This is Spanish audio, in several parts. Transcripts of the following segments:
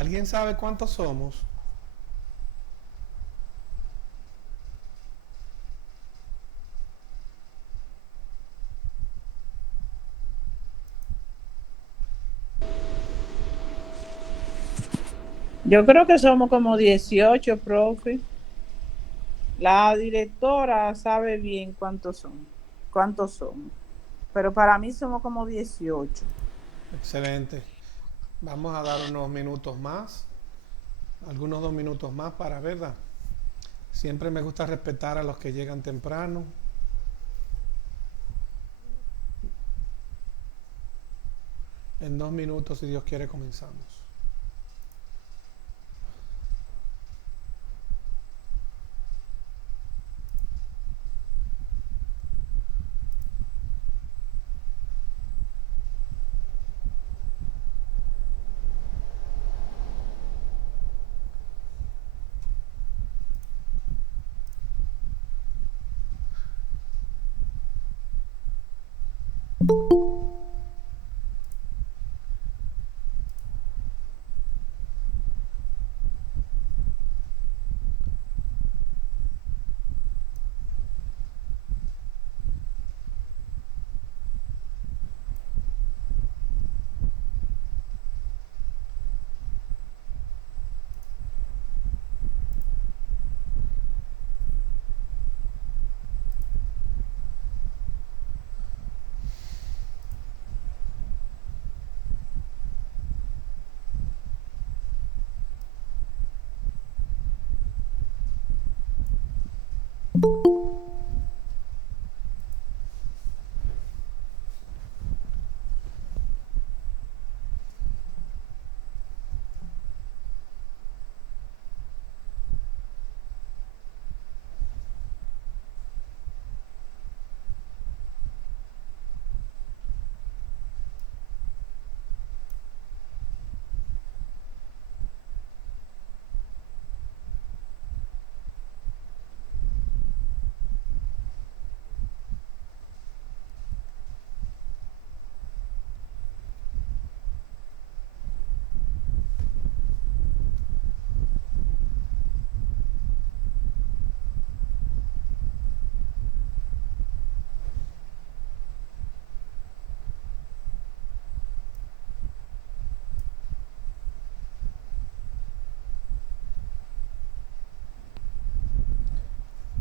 ¿Alguien sabe cuántos somos? Yo creo que somos como 18, profe. La directora sabe bien cuántos son. Pero para mí somos como 18. Excelente. Vamos a dar unos minutos más, algunos 2 minutos más para, ¿verdad? Siempre me gusta respetar a los que llegan temprano. En 2 minutos, si Dios quiere, comenzamos.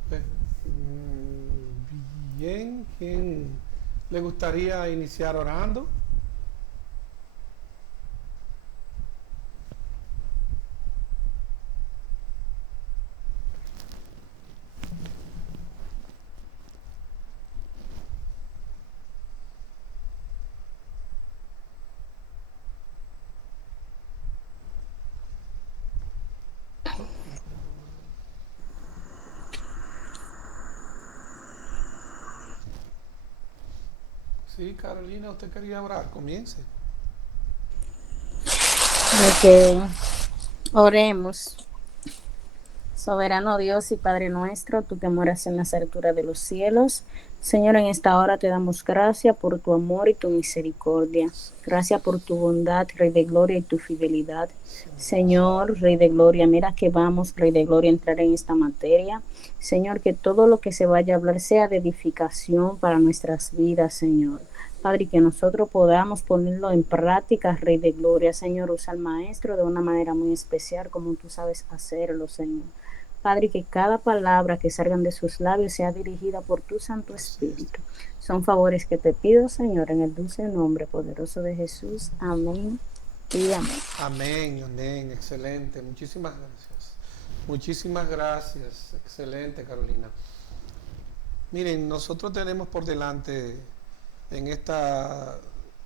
Pues, bien, ¿quién le gustaría iniciar orando? Sí, Carolina, usted quería orar, comience. Ok, oremos. Soberano Dios y Padre nuestro, tú que moras en las alturas de los cielos. Señor, en esta hora te damos gracias por tu amor y tu misericordia. Gracias por tu bondad, Rey de Gloria, y tu fidelidad. Señor, Rey de Gloria, mira que vamos, Rey de Gloria, a entrar en esta materia. Señor, que todo lo que se vaya a hablar sea de edificación para nuestras vidas, Señor. Padre, que nosotros podamos ponerlo en práctica, Rey de Gloria. Señor, usa al Maestro de una manera muy especial, como tú sabes hacerlo, Señor. Padre, que cada palabra que salgan de sus labios sea dirigida por tu Santo Así es. Espíritu. Son favores que te pido, Señor, en el dulce nombre poderoso de Jesús. Amén y amén. Amén, amén, excelente. Muchísimas gracias. Muchísimas gracias. Excelente, Carolina. Miren, nosotros tenemos por delante en esta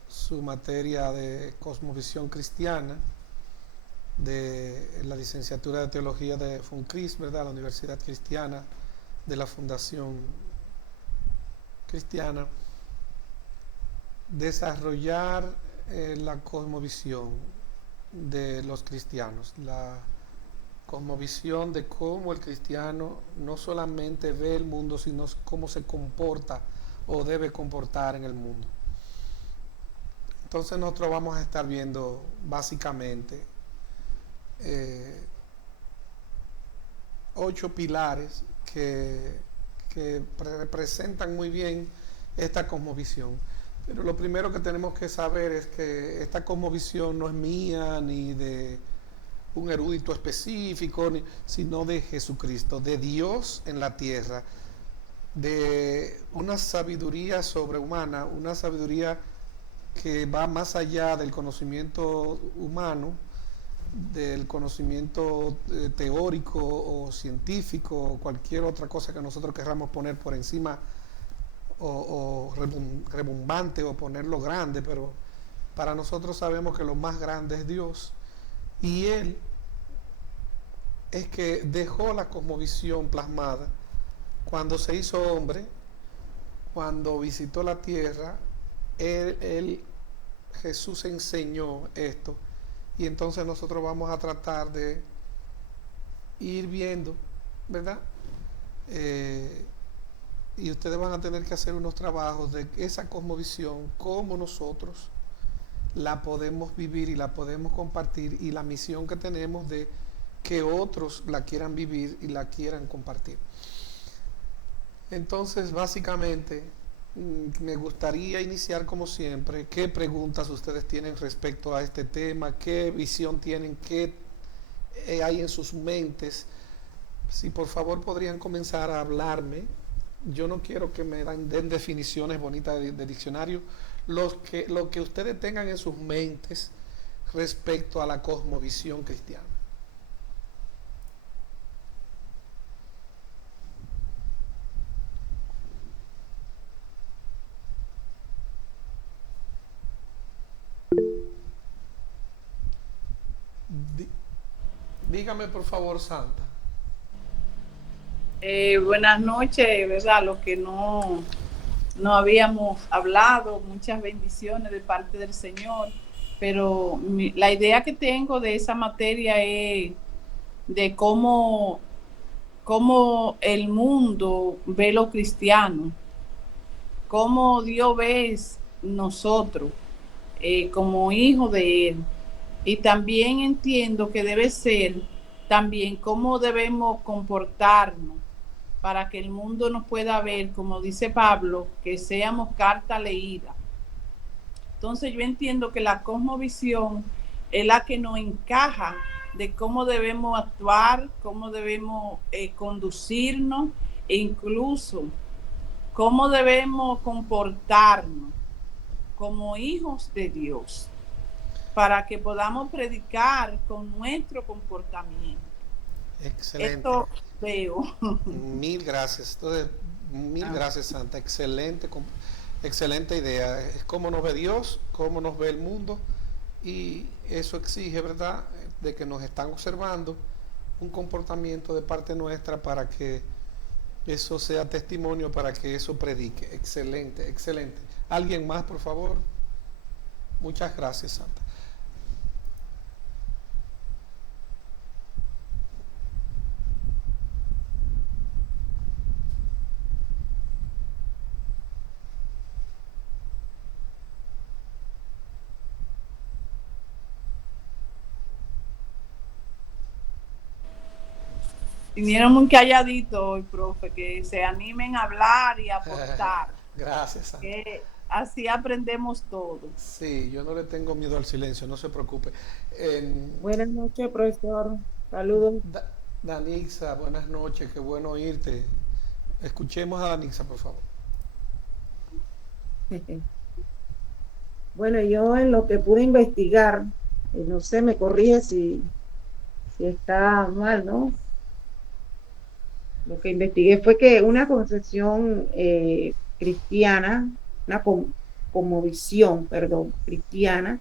su materia de cosmovisión cristiana, de la licenciatura de teología de FUNCRIS, ¿verdad? La Universidad Cristiana de la Fundación Cristiana, desarrollar la cosmovisión de los cristianos, la cosmovisión de cómo el cristiano no solamente ve el mundo, sino cómo se comporta o debe comportar en el mundo. Entonces nosotros vamos a estar viendo básicamente eh, 8 pilares que representan muy bien esta cosmovisión. Pero lo primero que tenemos que saber es que esta cosmovisión no es mía ni de un erudito específico, sino de Jesucristo, de Dios en la tierra, de una sabiduría sobrehumana, una sabiduría que va más allá del conocimiento humano, del conocimiento teórico o científico o cualquier otra cosa que nosotros querramos poner por encima o rebumbante o ponerlo grande, pero para nosotros sabemos que lo más grande es Dios y Él es que dejó la cosmovisión plasmada cuando se hizo hombre, cuando visitó la tierra. Jesús enseñó esto y entonces nosotros vamos a tratar de ir viendo, ¿verdad? Y ustedes van a tener que hacer unos trabajos de esa cosmovisión, cómo nosotros la podemos vivir y la podemos compartir, y la misión que tenemos de que otros la quieran vivir y la quieran compartir. Entonces, básicamente, me gustaría iniciar como siempre. ¿Qué preguntas ustedes tienen respecto a este tema? ¿Qué visión tienen? ¿Qué hay en sus mentes? Si por favor podrían comenzar a hablarme. Yo no quiero que me den definiciones bonitas de diccionario. Lo que ustedes tengan en sus mentes respecto a la cosmovisión cristiana. Dígame por favor, Santa. Buenas noches, ¿verdad? Los que no habíamos hablado, muchas bendiciones de parte del Señor, pero la idea que tengo de esa materia es de cómo el mundo ve lo cristiano, cómo Dios ve nosotros como hijos de Él. Y también entiendo que debe ser también cómo debemos comportarnos para que el mundo nos pueda ver, como dice Pablo, que seamos carta leída. Entonces yo entiendo que la cosmovisión es la que nos encaja de cómo debemos actuar, cómo debemos conducirnos e incluso cómo debemos comportarnos como hijos de Dios, para que podamos predicar con nuestro comportamiento. Excelente. Esto veo. Mil gracias. Entonces, gracias, Santa. Excelente idea. Es cómo nos ve Dios, cómo nos ve el mundo, y eso exige, ¿verdad?, de que nos están observando un comportamiento de parte nuestra para que eso sea testimonio, para que eso predique. Excelente, excelente. ¿Alguien más, por favor? Muchas gracias, Santa. Vinieron muy calladitos hoy, profe, que se animen a hablar y a aportar. Gracias, Santa. Que así aprendemos todo. Sí, yo no le tengo miedo al silencio, no se preocupe. Buenas noches, profesor. Saludos. Danixa, buenas noches, qué bueno oírte. Escuchemos a Danixa, por favor. Bueno, yo en lo que pude investigar, no sé, me corrige si está mal, ¿no? Lo que investigué fue que una concepción cristiana, una cosmovisión, cristiana,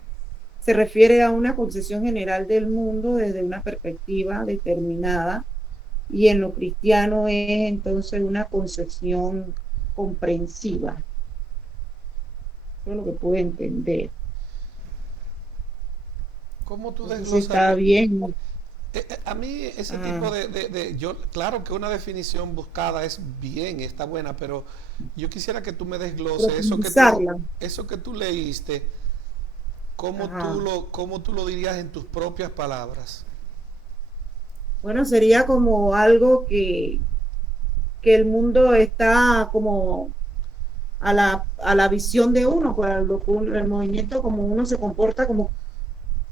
se refiere a una concepción general del mundo desde una perspectiva determinada, y en lo cristiano es entonces una concepción comprensiva. Eso es lo que pude entender. ¿Cómo tú desglosas? Está bien. A mí ese tipo yo, claro que una definición buscada es bien, está buena, pero yo quisiera que tú me desgloses eso que tú leíste, cómo tú lo dirías en tus propias palabras. Bueno, sería como algo que el mundo está como a la visión de uno, para el movimiento, como uno se comporta como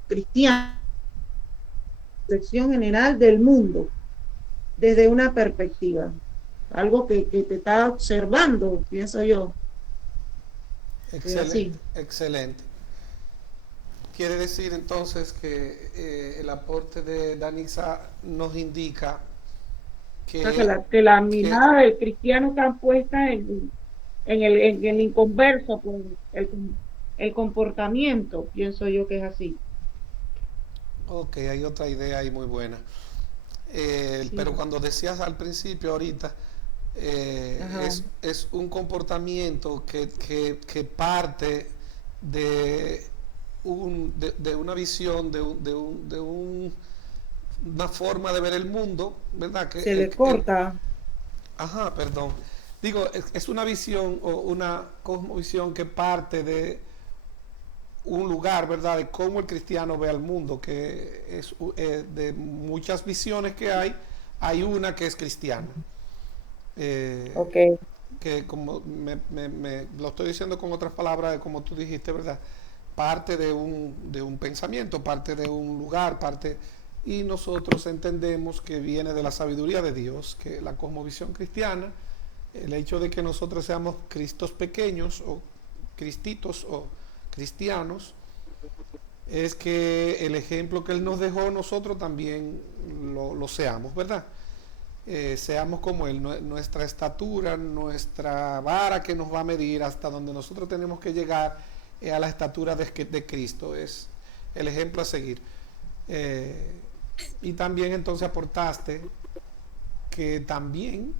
cristiano, sección general del mundo, desde una perspectiva, algo que te está observando, pienso yo, es Excelente, así. excelente. Quiere decir entonces que el aporte de Danisa nos indica O sea, que, que la que mirada del cristiano está puesta en el inconverso, pues, el comportamiento, pienso yo que es así. ok, hay otra idea ahí muy buena. Pero Sí, cuando decías al principio ahorita, ajá, es un comportamiento que parte de, de una visión, una forma de ver el mundo, ¿verdad? Que se le corta, ajá, perdón. Digo, es una visión o una cosmovisión que parte de un lugar, ¿verdad? De cómo el cristiano ve al mundo, que es de muchas visiones que hay una que es cristiana. Eh, ok, que como lo estoy diciendo con otras palabras, como tú dijiste, ¿verdad? Parte de un pensamiento, parte de un lugar, parte... Y nosotros entendemos que viene de la sabiduría de Dios, que la cosmovisión cristiana, el hecho de que nosotros seamos cristos pequeños o cristitos o cristianos, es que el ejemplo que Él nos dejó nosotros también lo seamos, ¿verdad? Seamos como Él, nuestra estatura, nuestra vara que nos va a medir hasta donde nosotros tenemos que llegar a la estatura de Cristo, es el ejemplo a seguir. Eh, y también entonces aportaste que también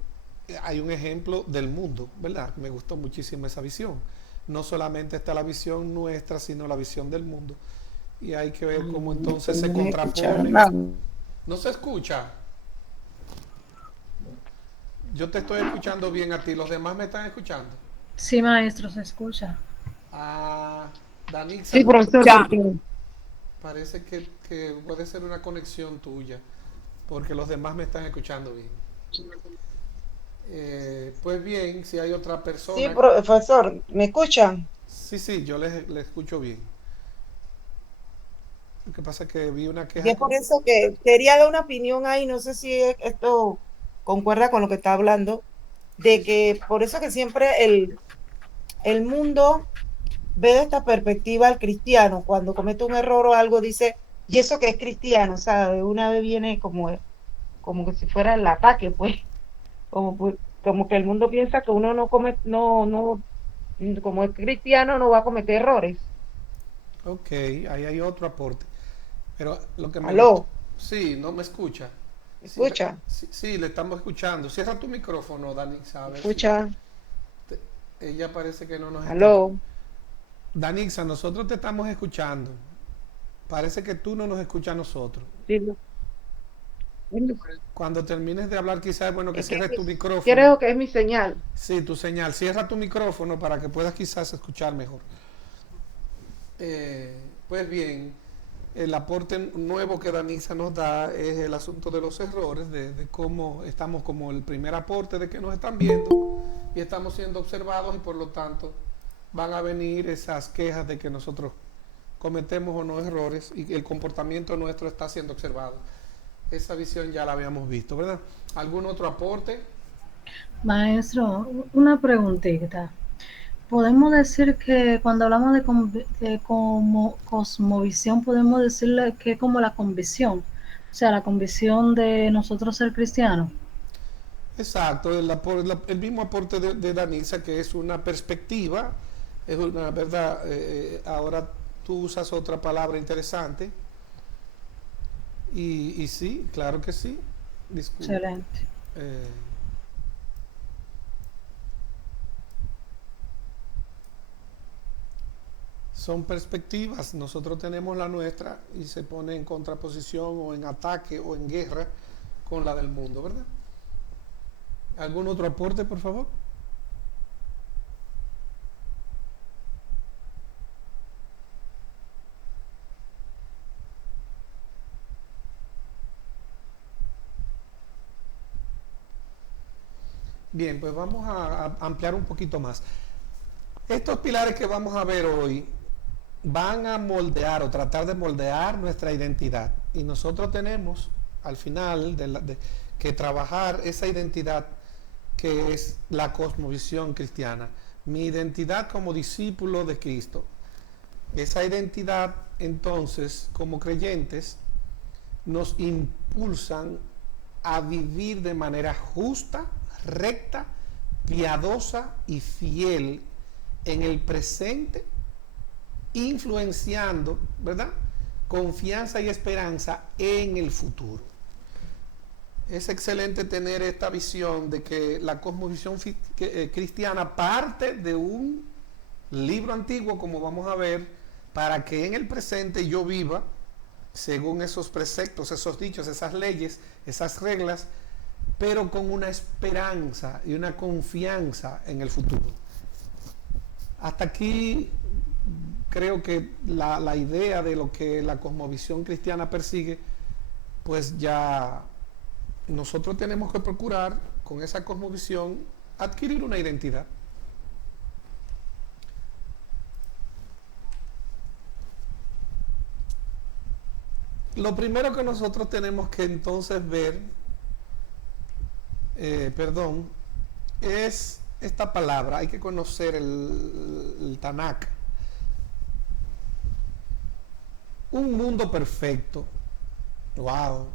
hay un ejemplo del mundo, ¿verdad? Me gustó muchísimo esa visión. No solamente está la visión nuestra, sino la visión del mundo. Y hay que ver cómo entonces se no me escucharon contraponen. nada. No se escucha. Yo te estoy escuchando bien a ti, los demás me están escuchando. Sí, maestro, se escucha. Ah, Sí, Danixa, profesor, Ya. porque parece que puede ser una conexión tuya, porque los demás me están escuchando bien. Pues bien, si hay otra sí, persona, profesor, ¿me escuchan? sí, sí, yo les escucho bien. Lo que pasa es que vi una Y queja es por con... eso que quería dar una opinión ahí, no sé si esto concuerda con lo que está hablando, de Sí, que por eso que siempre el mundo ve de esta perspectiva al cristiano, cuando comete un error o algo, dice, y eso que es cristiano, o sea, de una vez viene como que si fuera el ataque, pues, como que el mundo piensa que uno no come, no, como es cristiano, no va a cometer errores. ok, ahí hay otro aporte. Pero lo que me gustó, Aló, sí, no me escucha. ¿me Cierra, escucha? sí, sí, le estamos escuchando. Cierra tu micrófono, Dani, a ¿Me ver si escucha? te- ella parece que no nos está... Aló. Danixa, nosotros te estamos escuchando. Parece que tú no nos escuchas a nosotros. Sí, Cuando termines de hablar, quizás es bueno que es que cierres tu micrófono. creo que es mi señal. Sí, tu señal. Cierra tu micrófono para que puedas quizás escuchar mejor. Eh, pues bien, el aporte nuevo que Danixa nos da es el asunto de los errores, de cómo estamos como el primer aporte de que nos están viendo y estamos siendo observados y por lo tanto van a venir esas quejas de que nosotros cometemos o no errores y que el comportamiento nuestro está siendo observado. Esa visión ya la habíamos visto, ¿verdad? ¿Algún otro aporte? Maestro, una preguntita. Podemos decir que cuando hablamos de como cosmovisión, podemos decirle que es como la convicción, o sea, la convicción de nosotros ser cristianos. Exacto, el mismo aporte de Danisa, que es una perspectiva, es una verdad, ahora tú usas otra palabra interesante, y sí, claro que sí, disculpe. Excelente. Eh, son perspectivas, nosotros tenemos la nuestra y se pone en contraposición o en ataque o en guerra con la del mundo, ¿verdad? ¿Algún otro aporte, por favor? Bien, pues vamos a ampliar un poquito más. Estos pilares que vamos a ver hoy van a moldear o tratar de moldear nuestra identidad. Y nosotros tenemos al final que trabajar esa identidad que es la cosmovisión cristiana. Mi identidad como discípulo de Cristo. Esa identidad, entonces, como creyentes, nos impulsan a vivir de manera justa, recta, piadosa y fiel en el presente, influenciando, ¿verdad?, confianza y esperanza en el futuro. Es excelente tener esta visión de que la cosmovisión cristiana parte de un libro antiguo, como vamos a ver, para que en el presente yo viva según esos preceptos, esos dichos, esas leyes, esas reglas, pero con una esperanza y una confianza en el futuro. Hasta aquí creo que la idea de lo que la cosmovisión cristiana persigue, pues ya nosotros tenemos que procurar con esa cosmovisión adquirir una identidad. Lo primero que nosotros tenemos que entonces ver, es esta palabra. Hay que conocer el Tanakh. Un mundo perfecto. Wow.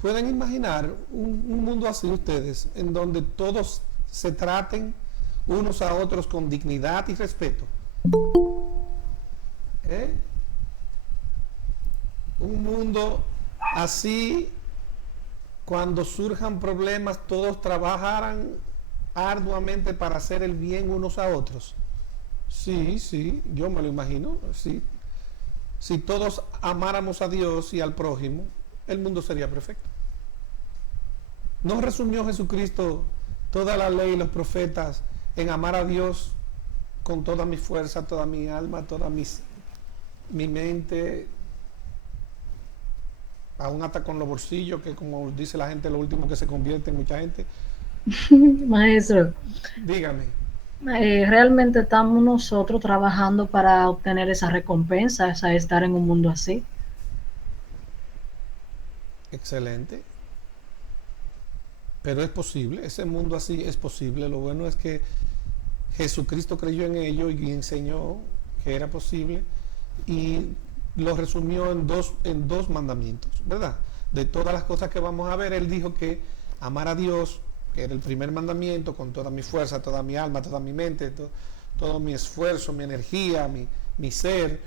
¿Pueden imaginar un mundo así ustedes, en donde todos se traten unos a otros con dignidad y respeto? Un mundo así, cuando surjan problemas, todos trabajaran arduamente para hacer el bien unos a otros. Sí, yo me lo imagino. Sí. Si todos amáramos a Dios y al prójimo, el mundo sería perfecto. ¿No resumió Jesucristo toda la ley y los profetas en amar a Dios con toda mi fuerza, toda mi alma, toda mi mente, aún hasta con los bolsillos, que como dice la gente, lo último que se convierte en mucha gente? Maestro, Dígame. ¿realmente estamos nosotros trabajando para obtener esa recompensa, esa estar en un mundo así? Excelente. Pero es posible, ese mundo así es posible. Lo bueno es que Jesucristo creyó en ello y enseñó que era posible y lo resumió en dos mandamientos, ¿verdad? De todas las cosas que vamos a ver, él dijo que amar a Dios, que era el primer mandamiento, con toda mi fuerza, toda mi alma, toda mi mente, todo mi esfuerzo, mi energía, mi ser.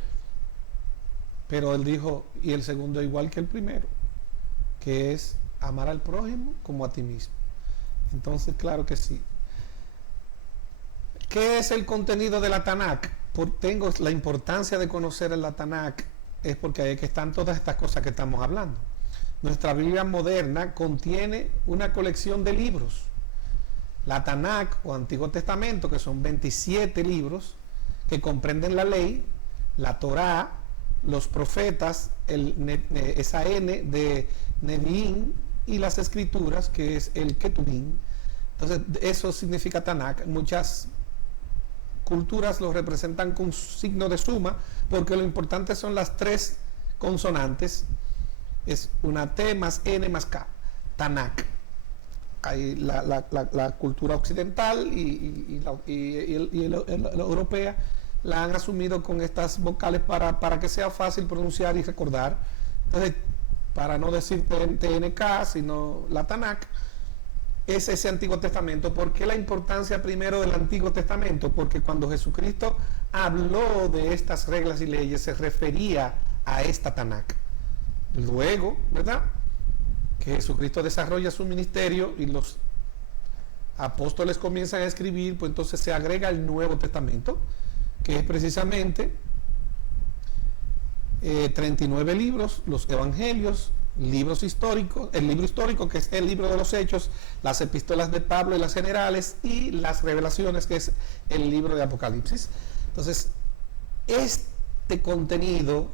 Pero él dijo, y el segundo igual que el primero, que es amar al prójimo como a ti mismo. Entonces, claro que sí. ¿Qué es el contenido de la Tanakh? Tengo la importancia de conocer la Tanakh, es porque ahí que están todas estas cosas que estamos hablando. Nuestra Biblia moderna contiene una colección de libros. La Tanakh o Antiguo Testamento, que son 27 libros que comprenden la ley, la Torá, los profetas, esa N de Nevi'im y las escrituras, que es el Ketuvim. Entonces, eso significa Tanakh. Muchas culturas lo representan con signo de suma, porque lo importante son las tres consonantes. Es una T más N más K. Tanakh. Hay la cultura occidental y la europea la han asumido con estas vocales para que sea fácil pronunciar y recordar. Entonces, para no decir TNK, sino la Tanakh, es ese Antiguo Testamento. ¿Por qué la importancia primero del Antiguo Testamento? Porque cuando Jesucristo habló de estas reglas y leyes, se refería a esta Tanakh. Luego, ¿verdad?, que Jesucristo desarrolla su ministerio y los apóstoles comienzan a escribir, pues entonces se agrega el Nuevo Testamento, que es precisamente 39 libros, los evangelios, libros históricos, el libro histórico, que es el libro de los Hechos, las epístolas de Pablo y las generales, y las revelaciones, que es el libro de Apocalipsis. Entonces, este contenido,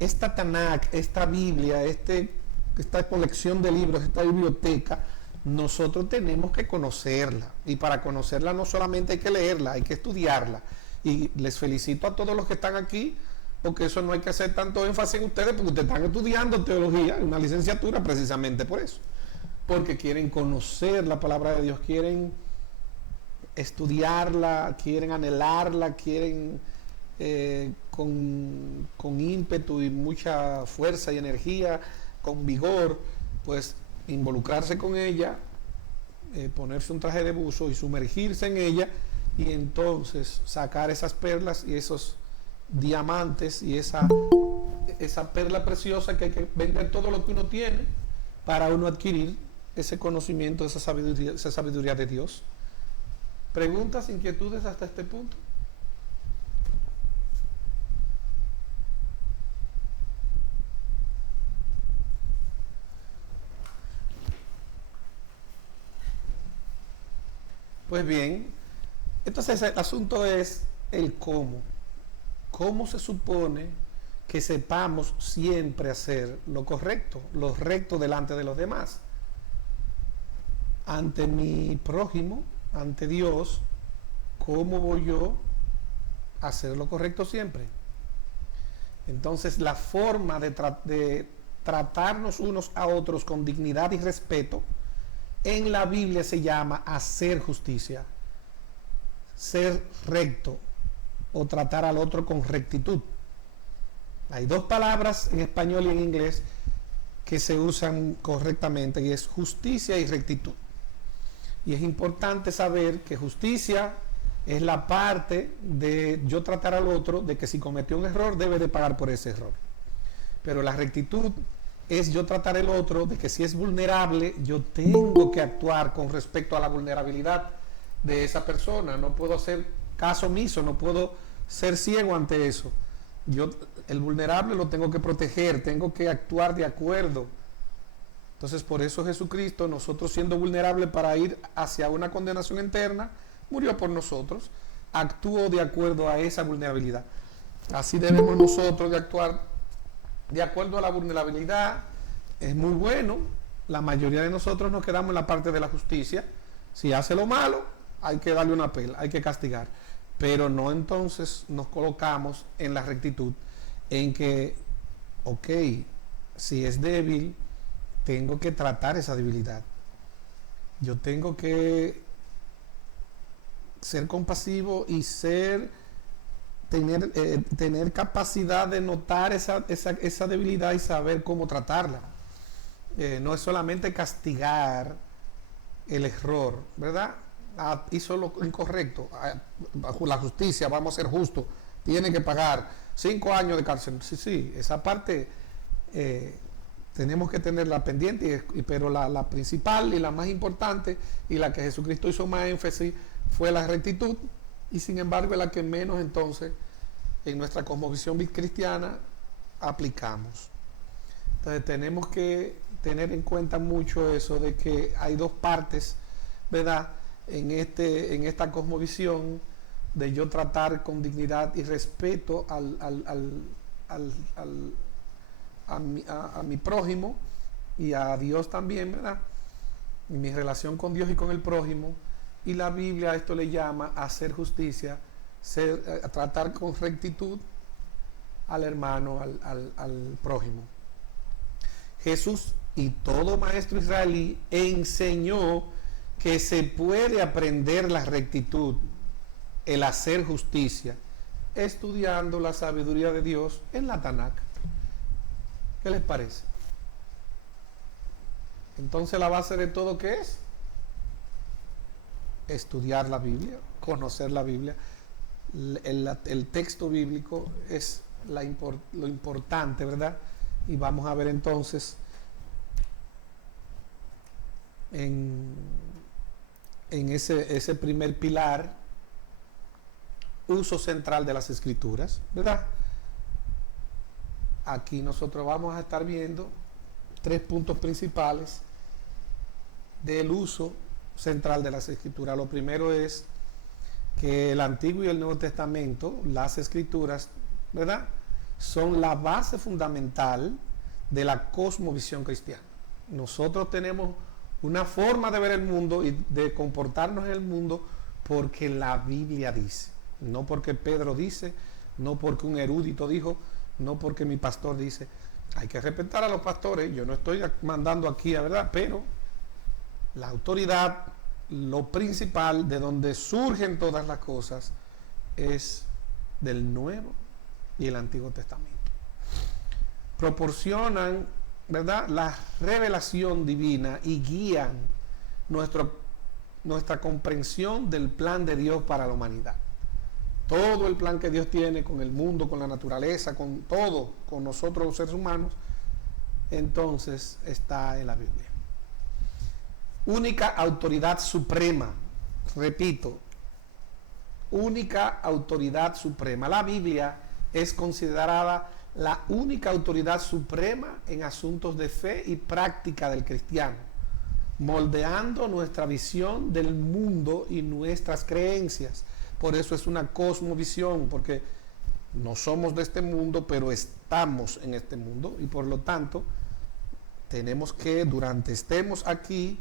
esta Tanakh, esta Biblia, esta colección de libros, esta biblioteca, nosotros tenemos que conocerla. Y para conocerla no solamente hay que leerla, hay que estudiarla. Y les felicito a todos los que están aquí, porque eso no hay que hacer tanto énfasis en ustedes, porque ustedes están estudiando teología, una licenciatura precisamente por eso. Porque quieren conocer la palabra de Dios, quieren estudiarla, quieren anhelarla, quieren con ímpetu y mucha fuerza y energía, con vigor, pues involucrarse con ella, ponerse un traje de buzo y sumergirse en ella, y entonces sacar esas perlas y esos diamantes y esa perla preciosa que hay que vender todo lo que uno tiene para uno adquirir ese conocimiento, esa sabiduría de Dios. ¿Preguntas, inquietudes hasta este punto? Pues bien, entonces el asunto es el cómo. ¿Cómo se supone que sepamos siempre hacer lo correcto, lo recto delante de los demás? Ante mi prójimo, ante Dios, ¿cómo voy yo a hacer lo correcto siempre? Entonces, la forma de tratarnos unos a otros con dignidad y respeto en la Biblia se llama hacer justicia, ser recto o tratar al otro con rectitud. Hay dos palabras en español y en inglés que se usan correctamente, y es justicia y rectitud. Y es importante saber que justicia es la parte de yo tratar al otro de que si cometió un error debe de pagar por ese error. Pero la rectitud es yo tratar al otro de que si es vulnerable, yo tengo que actuar con respecto a la vulnerabilidad de esa persona. No puedo hacer caso omiso, no puedo ser ciego ante eso. Yo, el vulnerable lo tengo que proteger, tengo que actuar de acuerdo. Entonces, por eso Jesucristo, nosotros siendo vulnerables para ir hacia una condenación eterna, murió por nosotros, actuó de acuerdo a esa vulnerabilidad. Así debemos nosotros de actuar de acuerdo a la vulnerabilidad. Es muy bueno. La mayoría de nosotros nos quedamos en la parte de la justicia. Si hace lo malo, hay que darle una pela, hay que castigar. Pero no entonces nos colocamos en la rectitud, en que, ok, si es débil, tengo que tratar esa debilidad. Yo tengo que ser compasivo y tener capacidad de notar esa debilidad y saber cómo tratarla. No es solamente castigar el error, ¿verdad? Hizo lo incorrecto, bajo la justicia, vamos a ser justos, tiene que pagar 5 años de cárcel. Sí, esa parte tenemos que tenerla pendiente, pero la principal y la más importante, y la que Jesucristo hizo más énfasis, fue la rectitud, y sin embargo es la que menos entonces en nuestra cosmovisión cristiana aplicamos. Entonces tenemos que tener en cuenta mucho eso de que hay dos partes, ¿verdad?, en esta cosmovisión de yo tratar con dignidad y respeto a mi prójimo y a Dios también, ¿verdad?, y mi relación con Dios y con el prójimo. Y la Biblia a esto le llama hacer justicia, tratar con rectitud al hermano, al prójimo. Jesús y todo maestro israelí enseñó que se puede aprender la rectitud, el hacer justicia, estudiando la sabiduría de Dios en la Tanakh. ¿Qué les parece? Entonces la base de todo, ¿qué es? Estudiar la Biblia, conocer la Biblia. El texto bíblico es lo importante, ¿verdad? Y vamos a ver entonces en ese primer pilar, uso central de las Escrituras, ¿verdad? Aquí nosotros vamos a estar viendo 3 puntos principales del uso central de las Escrituras. Lo primero es que el Antiguo y el Nuevo Testamento, las Escrituras, ¿verdad?, son la base fundamental de la cosmovisión cristiana. Nosotros tenemos una forma de ver el mundo y de comportarnos en el mundo porque la Biblia dice, no porque Pedro dice, no porque un erudito dijo, no porque mi pastor dice. Hay que respetar a los pastores, yo no estoy mandando aquí, a verdad, pero la autoridad, lo principal, de donde surgen todas las cosas, es del Nuevo y el Antiguo Testamento. Proporcionan, ¿verdad?, la revelación divina y guían nuestra comprensión del plan de Dios para la humanidad. Todo el plan que Dios tiene con el mundo, con la naturaleza, con todo, con nosotros los seres humanos, entonces está en la Biblia. Única autoridad suprema, repito, única autoridad suprema. La Biblia es considerada la única autoridad suprema en asuntos de fe y práctica del cristiano, moldeando nuestra visión del mundo y nuestras creencias. Por eso es una cosmovisión, porque no somos de este mundo, pero estamos en este mundo, y por lo tanto tenemos que, durante estemos aquí,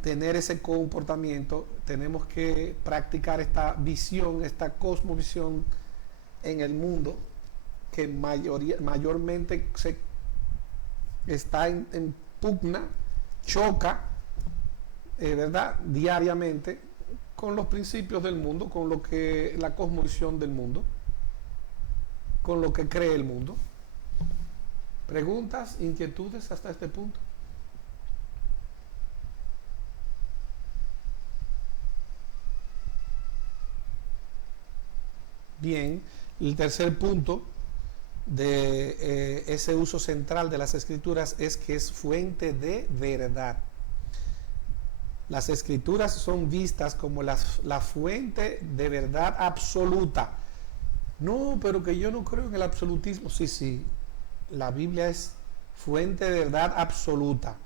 tener ese comportamiento, tenemos que practicar esta visión, esta cosmovisión en el mundo que mayormente está en pugna, choca, ¿verdad?, diariamente con los principios del mundo, con lo que la cosmovisión del mundo, con lo que cree el mundo. ¿Preguntas, inquietudes hasta este punto? Bien, el tercer punto de ese uso central de las Escrituras es que es fuente de verdad. Las Escrituras son vistas como la fuente de verdad absoluta. No, pero que yo no creo en el absolutismo. Sí, la Biblia es fuente de verdad absoluta,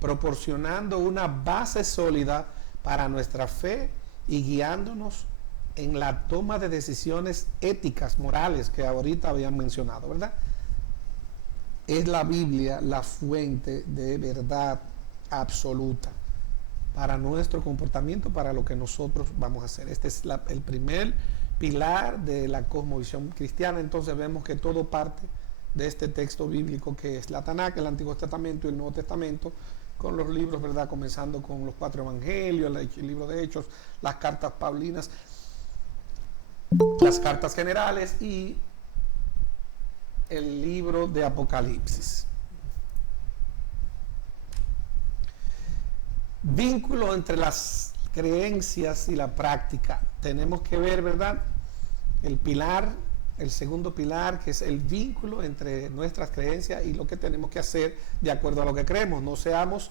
proporcionando una base sólida para nuestra fe y guiándonos en la toma de decisiones éticas, morales, que ahorita habían mencionado, ¿verdad? Es la Biblia la fuente de verdad absoluta para nuestro comportamiento, para lo que nosotros vamos a hacer. Este es el primer pilar de la cosmovisión cristiana. Entonces vemos que todo parte de este texto bíblico que es la Tanakh, el Antiguo Testamento y el Nuevo Testamento, con los libros, ¿verdad?, comenzando con los 4 evangelios, el libro de Hechos, las cartas paulinas, las cartas generales y el libro de Apocalipsis. Vínculo entre las creencias y la práctica. Tenemos que ver, ¿verdad?, el pilar, el segundo pilar, que es el vínculo entre nuestras creencias y lo que tenemos que hacer de acuerdo a lo que creemos. No seamos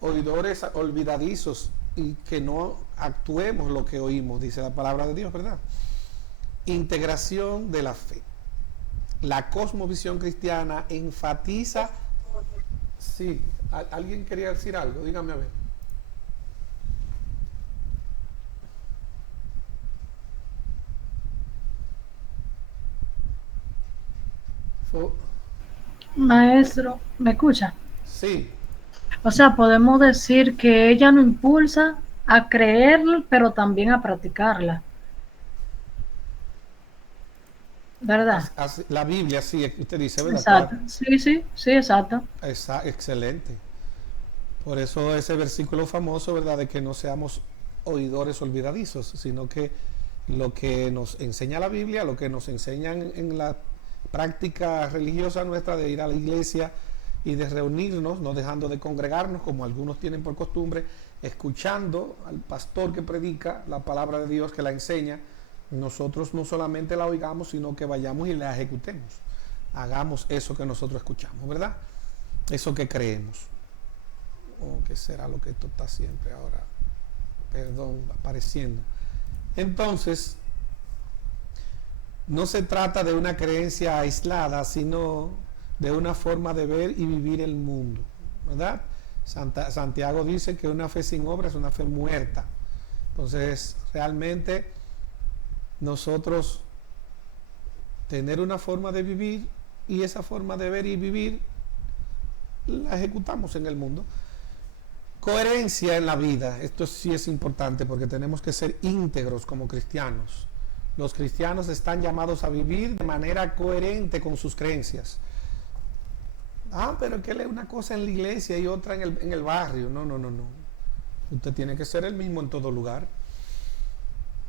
oidores olvidadizos y que no actuemos lo que oímos, dice la palabra de Dios, ¿verdad? Integración de la fe. La cosmovisión cristiana enfatiza. Sí, ¿alguien quería decir algo? Dígame a ver. Maestro, ¿me escucha? Sí. O sea, podemos decir que ella nos impulsa a creer, pero también a practicarla, ¿verdad? La Biblia, sí, usted dice, ¿verdad? Exacto. Sí, exacto. Excelente. Por eso ese versículo famoso, ¿verdad?, de que no seamos oidores olvidadizos, sino que lo que nos enseña la Biblia, lo que nos enseñan en la práctica religiosa nuestra de ir a la iglesia y de reunirnos, no dejando de congregarnos como algunos tienen por costumbre, escuchando al pastor que predica la palabra de Dios, que la enseña, nosotros no solamente la oigamos, sino que vayamos y la ejecutemos. Hagamos eso que nosotros escuchamos, ¿verdad? Eso que creemos. ¿Qué será lo que esto está siempre ahora? Perdón, apareciendo. Entonces, no se trata de una creencia aislada, sino de una forma de ver y vivir el mundo, ¿verdad? Santiago dice que una fe sin obra es una fe muerta. Entonces, realmente nosotros tener una forma de vivir y esa forma de ver y vivir la ejecutamos en el mundo. Coherencia en la vida. Esto sí es importante porque tenemos que ser íntegros como cristianos. Los cristianos están llamados a vivir de manera coherente con sus creencias. Pero que lee una cosa en la iglesia y otra en el barrio. No. Usted tiene que ser el mismo en todo lugar.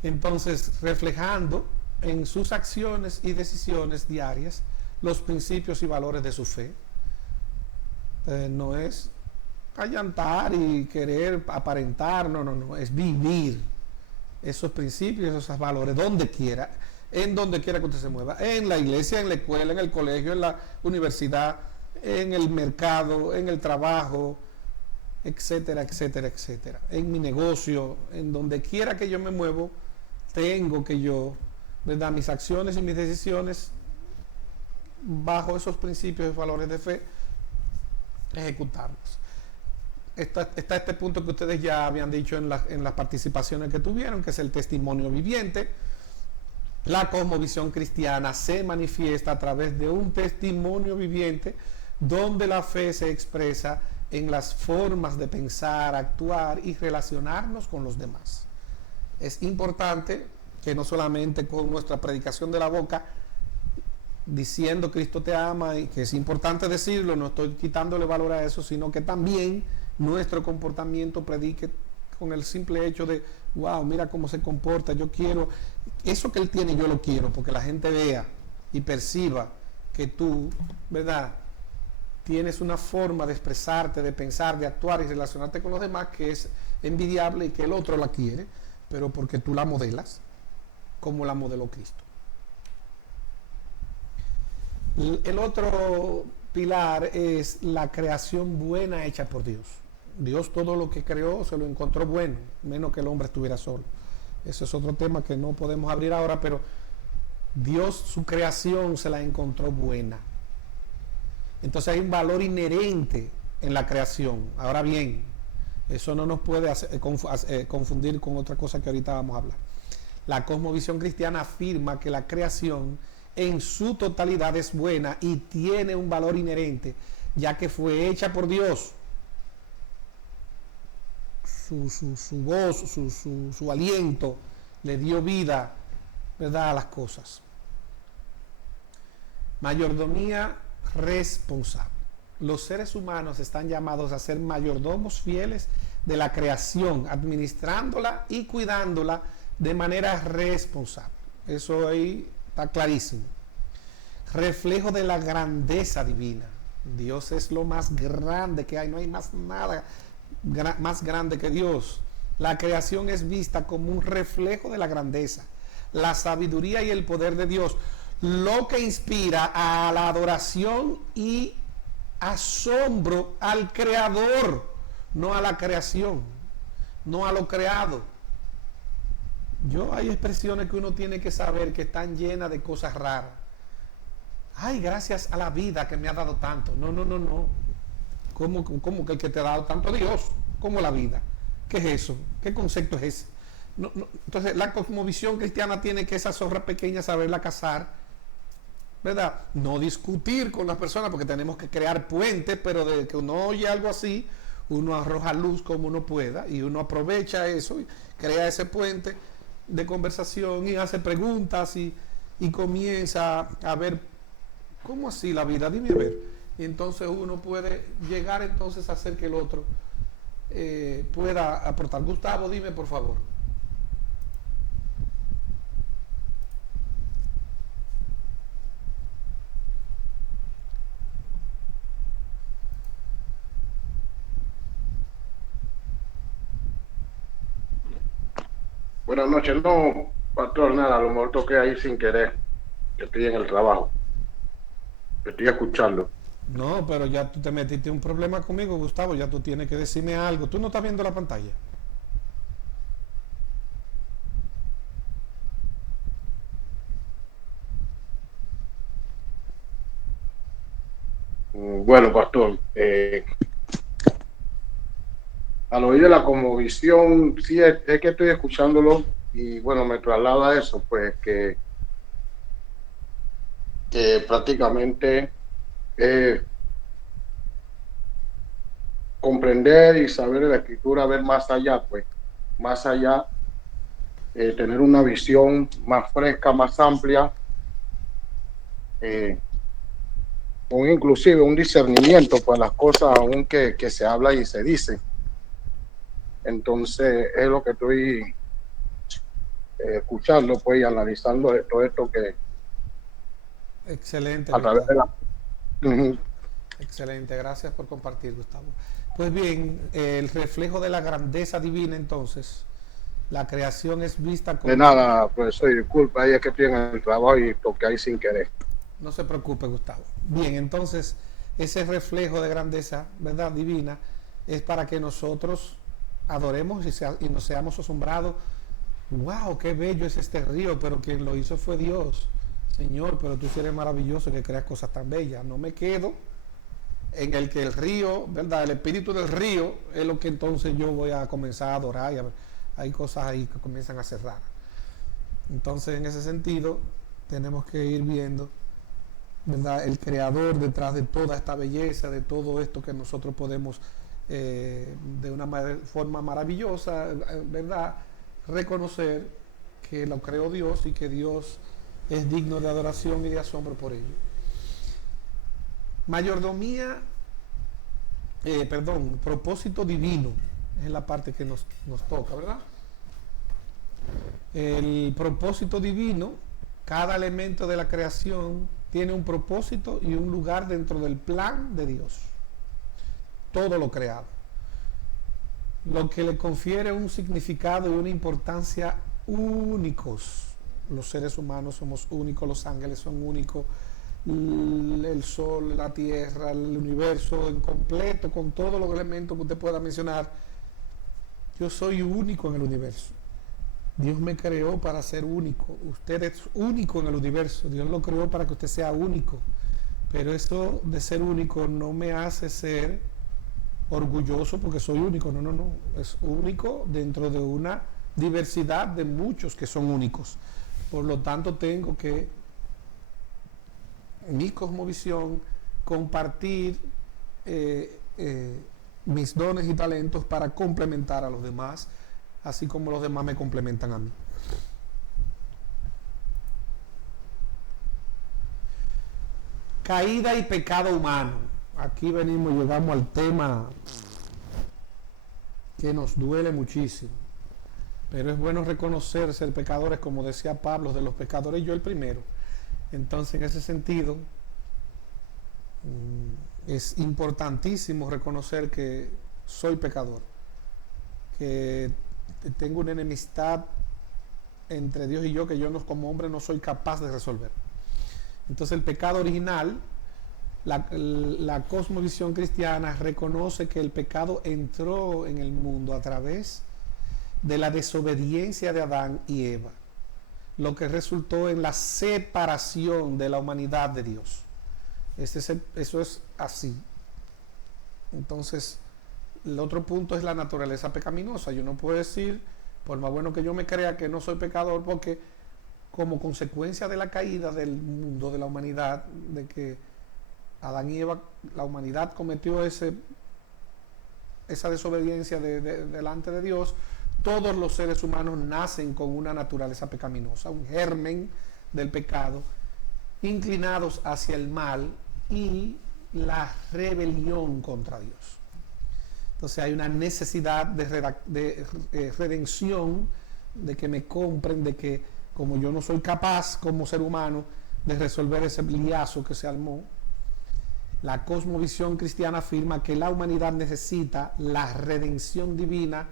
Entonces, reflejando en sus acciones y decisiones diarias los principios y valores de su fe. No es allantar y querer aparentar, no, es vivir esos principios, esos valores, donde quiera que usted se mueva, en la iglesia, en la escuela, en el colegio, en la universidad, en el mercado, en el trabajo, etcétera, en mi negocio, en donde quiera que yo me muevo, tengo que yo, ¿verdad?, mis acciones y mis decisiones bajo esos principios y valores de fe, ejecutarlos. Está este punto que ustedes ya habían dicho en las participaciones que tuvieron, que es el testimonio viviente. La cosmovisión cristiana se manifiesta a través de un testimonio viviente donde la fe se expresa en las formas de pensar, actuar y relacionarnos con los demás. Es importante que no solamente con nuestra predicación de la boca, diciendo Cristo te ama, y que es importante decirlo, no estoy quitándole valor a eso, sino que también nuestro comportamiento predique con el simple hecho de, wow, mira cómo se comporta, yo quiero, eso que él tiene yo lo quiero, porque la gente vea y perciba que tú, ¿verdad?, tienes una forma de expresarte, de pensar, de actuar y relacionarte con los demás que es envidiable y que el otro la quiere, pero porque tú la modelas como la modeló Cristo. El otro pilar es la creación buena hecha por Dios. Dios todo lo que creó se lo encontró bueno, menos que el hombre estuviera solo. Ese es otro tema que no podemos abrir ahora, pero Dios su creación se la encontró buena. Entonces hay un valor inherente en la creación. Ahora bien, eso no nos puede confundir con otra cosa que ahorita vamos a hablar. La cosmovisión cristiana afirma que la creación en su totalidad es buena y tiene un valor inherente, ya que fue hecha por Dios. Su voz, su aliento le dio vida, ¿verdad?, a las cosas. Mayordomía responsable. Los seres humanos están llamados a ser mayordomos fieles de la creación, administrándola y cuidándola de manera responsable. Eso ahí está clarísimo. Reflejo de la grandeza divina. Dios es lo más grande que hay, no hay más nada más grande que Dios. La creación es vista como un reflejo de la grandeza, la sabiduría y el poder de Dios, lo que inspira a la adoración y asombro al creador, no a la creación, no a lo creado. Hay expresiones que uno tiene que saber que están llenas de cosas raras. Ay, gracias a la vida que me ha dado tanto. No. ¿Cómo que el que te ha dado tanto? Dios. ¿Cómo la vida? ¿Qué es eso? ¿Qué concepto es ese? No. Entonces, la cosmovisión cristiana tiene que esa zorra pequeña saberla cazar, ¿verdad? No discutir con las personas porque tenemos que crear puentes, pero de que uno oye algo así, uno arroja luz como uno pueda y uno aprovecha eso y crea ese puente de conversación y hace preguntas y comienza a ver cómo así la vida, dime a ver. Y entonces uno puede llegar entonces a hacer que el otro pueda aportar. Gustavo, dime por favor. Buenas noches, no, pastor, nada, a lo mejor toqué ahí sin querer, que estoy en el trabajo, te estoy escuchando. No, pero ya tú te metiste un problema conmigo, Gustavo, ya tú tienes que decirme algo. Tú no estás viendo la pantalla. Bueno, pastor, al oír de la cosmovisión, sí, es que estoy escuchándolo y bueno, me traslada a eso, pues que prácticamente comprender y saber de la escritura, ver más allá, pues, más allá, tener una visión más fresca, más amplia, inclusive un discernimiento, pues las cosas aún que se habla y se dice. Entonces es lo que estoy escuchando, pues, y analizando de todo esto que Excelente, a través de Gustavo. la... Ujú. Excelente, gracias por compartir, Gustavo. Pues bien, el reflejo de la grandeza divina, entonces, la creación es vista De como... nada, profesor, disculpa, ahí es que estoy en el trabajo y toqué ahí sin querer. No se preocupe, Gustavo. Bien, entonces, ese reflejo de grandeza, ¿verdad? Divina, es para que nosotros adoremos y nos seamos asombrados. ¡Wow! ¡Qué bello es este río! Pero quien lo hizo fue Dios. Señor, pero tú sí eres maravilloso que creas cosas tan bellas. No me quedo en el que el río, ¿verdad? El espíritu del río es lo que entonces yo voy a comenzar a adorar. Hay cosas ahí que comienzan a cerrar. Entonces, en ese sentido, tenemos que ir viendo, ¿verdad? El creador detrás de toda esta belleza, de todo esto que nosotros podemos de una forma maravillosa, ¿verdad? Reconocer que lo creó Dios y que Dios es digno de adoración y de asombro por ello. Mayordomía, propósito divino, es la parte que nos toca, ¿verdad? El propósito divino, cada elemento de la creación tiene un propósito y un lugar dentro del plan de Dios. Todo lo creado. Lo que le confiere un significado y una importancia únicos. Los seres humanos somos únicos, los ángeles son únicos, el sol, la tierra, el universo en completo, con todos los elementos que usted pueda mencionar. Yo soy único en el universo. Dios me creó para ser único. Usted es único en el universo. Dios lo creó para que usted sea único. Pero esto de ser único no me hace ser orgulloso porque soy único. No, no, no. Es único dentro de una diversidad de muchos que son únicos. Por lo tanto, tengo que, en mi cosmovisión, compartir mis dones y talentos para complementar a los demás, así como los demás me complementan a mí. Caída y pecado humano. Aquí venimos, llegamos al tema que nos duele muchísimo. Pero es bueno reconocer ser pecadores, como decía Pablo, de los pecadores yo el primero. Entonces, en ese sentido, es importantísimo reconocer que soy pecador, que tengo una enemistad entre Dios y yo que yo no, como hombre no soy capaz de resolver. Entonces el pecado original, la cosmovisión cristiana reconoce que el pecado entró en el mundo a través de la desobediencia de Adán y Eva, lo que resultó en la separación de la humanidad de Dios. Eso es así. Entonces, el otro punto es la naturaleza pecaminosa. Yo no puedo decir, por más bueno que yo me crea, que no soy pecador, porque como consecuencia de la caída del mundo, de la humanidad, de que Adán y Eva, la humanidad cometió esa desobediencia delante de Dios, todos los seres humanos nacen con una naturaleza pecaminosa, un germen del pecado, inclinados hacia el mal y la rebelión contra Dios. Entonces hay una necesidad de redención, de que me compren, de que como yo no soy capaz como ser humano de resolver ese liazo que se armó, la cosmovisión cristiana afirma que la humanidad necesita la redención divina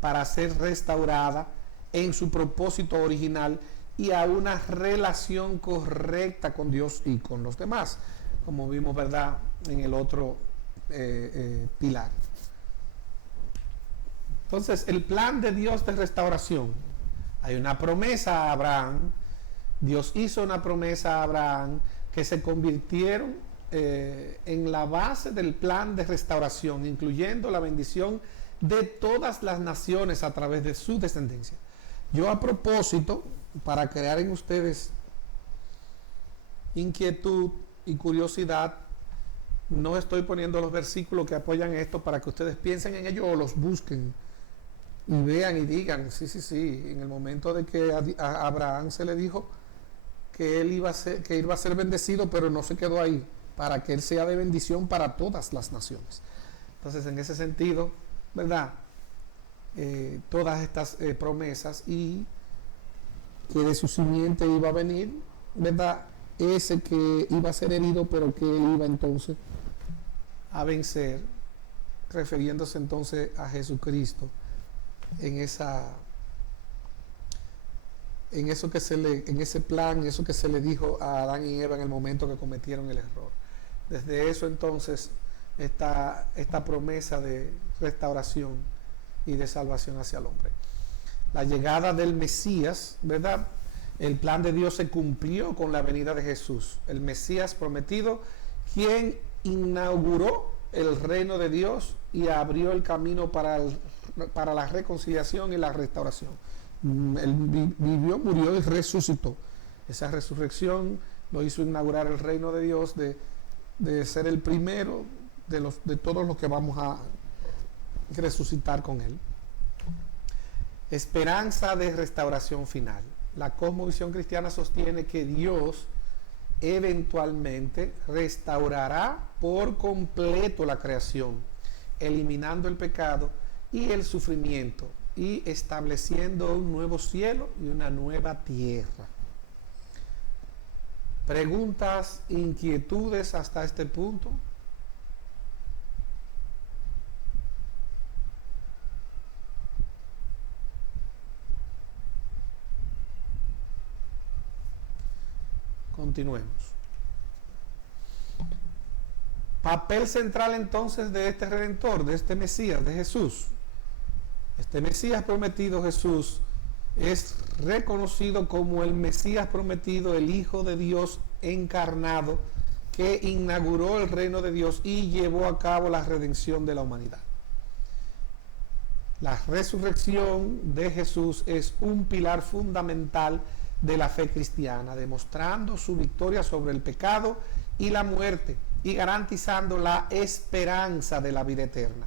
para ser restaurada en su propósito original y a una relación correcta con Dios y con los demás, como vimos, ¿verdad?, en el otro pilar. Entonces, el plan de Dios de restauración. Hay una promesa a Abraham. Dios hizo una promesa a Abraham que se convirtieron en la base del plan de restauración, incluyendo la bendición de todas las naciones a través de su descendencia. Yo, a propósito, para crear en ustedes inquietud y curiosidad, No estoy poniendo los versículos que apoyan esto para que ustedes piensen en ello o los busquen y vean y digan, sí, en el momento de que a Abraham se le dijo que él iba a ser bendecido, pero no se quedó ahí, para que él sea de bendición para todas las naciones. Entonces, en ese sentido, ¿verdad? Todas estas promesas, y que de su simiente iba a venir, ¿verdad? Ese que iba a ser herido, pero que él iba entonces a vencer, refiriéndose entonces a Jesucristo en ese plan, eso que se le dijo a Adán y Eva en el momento que cometieron el error. Desde eso entonces está esta promesa de restauración y de salvación hacia el hombre. La llegada del Mesías, ¿verdad? El plan de Dios se cumplió con la venida de Jesús, el Mesías prometido, quien inauguró el reino de Dios y abrió el camino para la reconciliación y la restauración. Él vivió, murió y resucitó. Esa resurrección lo hizo inaugurar el reino de Dios, de ser el primero de todos los que vamos a resucitar con él. Esperanza de restauración final. La cosmovisión cristiana sostiene que Dios eventualmente restaurará por completo la creación, eliminando el pecado y el sufrimiento y estableciendo un nuevo cielo y una nueva tierra. ¿Preguntas, inquietudes hasta este punto? Continuemos. Papel central entonces de este Redentor, de este Mesías, de Jesús. Este Mesías prometido, Jesús, es reconocido como el Mesías prometido, el Hijo de Dios encarnado, que inauguró el reino de Dios y llevó a cabo la redención de la humanidad. La resurrección de Jesús es un pilar fundamental de la fe cristiana, demostrando su victoria sobre el pecado y la muerte y garantizando la esperanza de la vida eterna.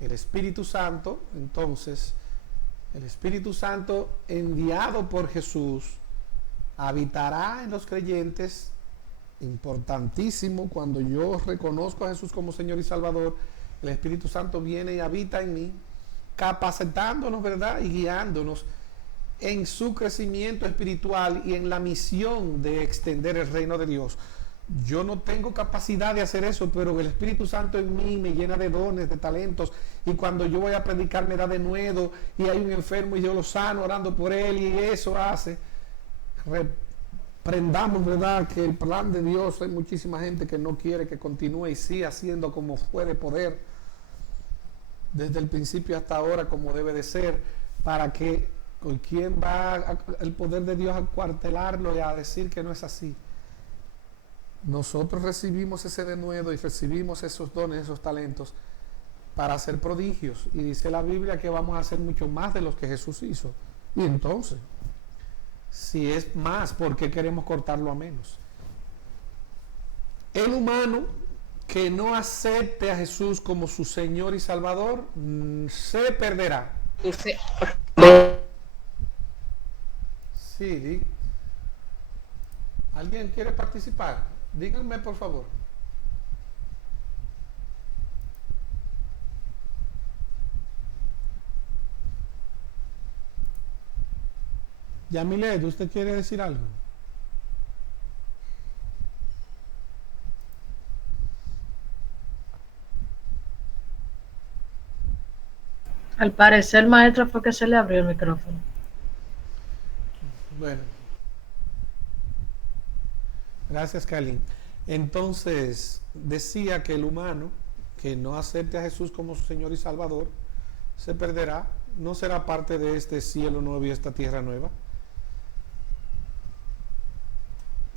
El Espíritu Santo, entonces, el Espíritu Santo enviado por Jesús habitará en los creyentes. Importantísimo, cuando yo reconozco a Jesús como Señor y Salvador, el Espíritu Santo viene y habita en mí, capacitándonos, ¿verdad? Y guiándonos en su crecimiento espiritual y en la misión de extender el reino de Dios. Yo no tengo capacidad de hacer eso, pero el Espíritu Santo en mí me llena de dones, de talentos, y cuando yo voy a predicar me da de nuevo, y hay un enfermo y yo lo sano orando por él, y eso hace. Reprendamos, ¿verdad?, que el plan de Dios, hay muchísima gente que no quiere que continúe y siga haciendo como fue de poder desde el principio hasta ahora, como debe de ser, para que con quién va el poder de Dios a cuartelarlo y a decir que no es así. Nosotros recibimos ese denuedo y recibimos esos dones, esos talentos para hacer prodigios, y dice la Biblia que vamos a hacer mucho más de los que Jesús hizo. Y entonces, si es más, ¿por qué queremos cortarlo a menos? El humano que no acepte a Jesús como su Señor y Salvador se perderá. Sí. ¿Alguien quiere participar? Díganme, por favor. Yamilet, ¿usted quiere decir algo? Al parecer, maestro, fue que se le abrió el micrófono. Bueno. Gracias, Kalin. Entonces, decía que el humano que no acepte a Jesús como su Señor y Salvador se perderá, no será parte de este cielo nuevo y esta tierra nueva.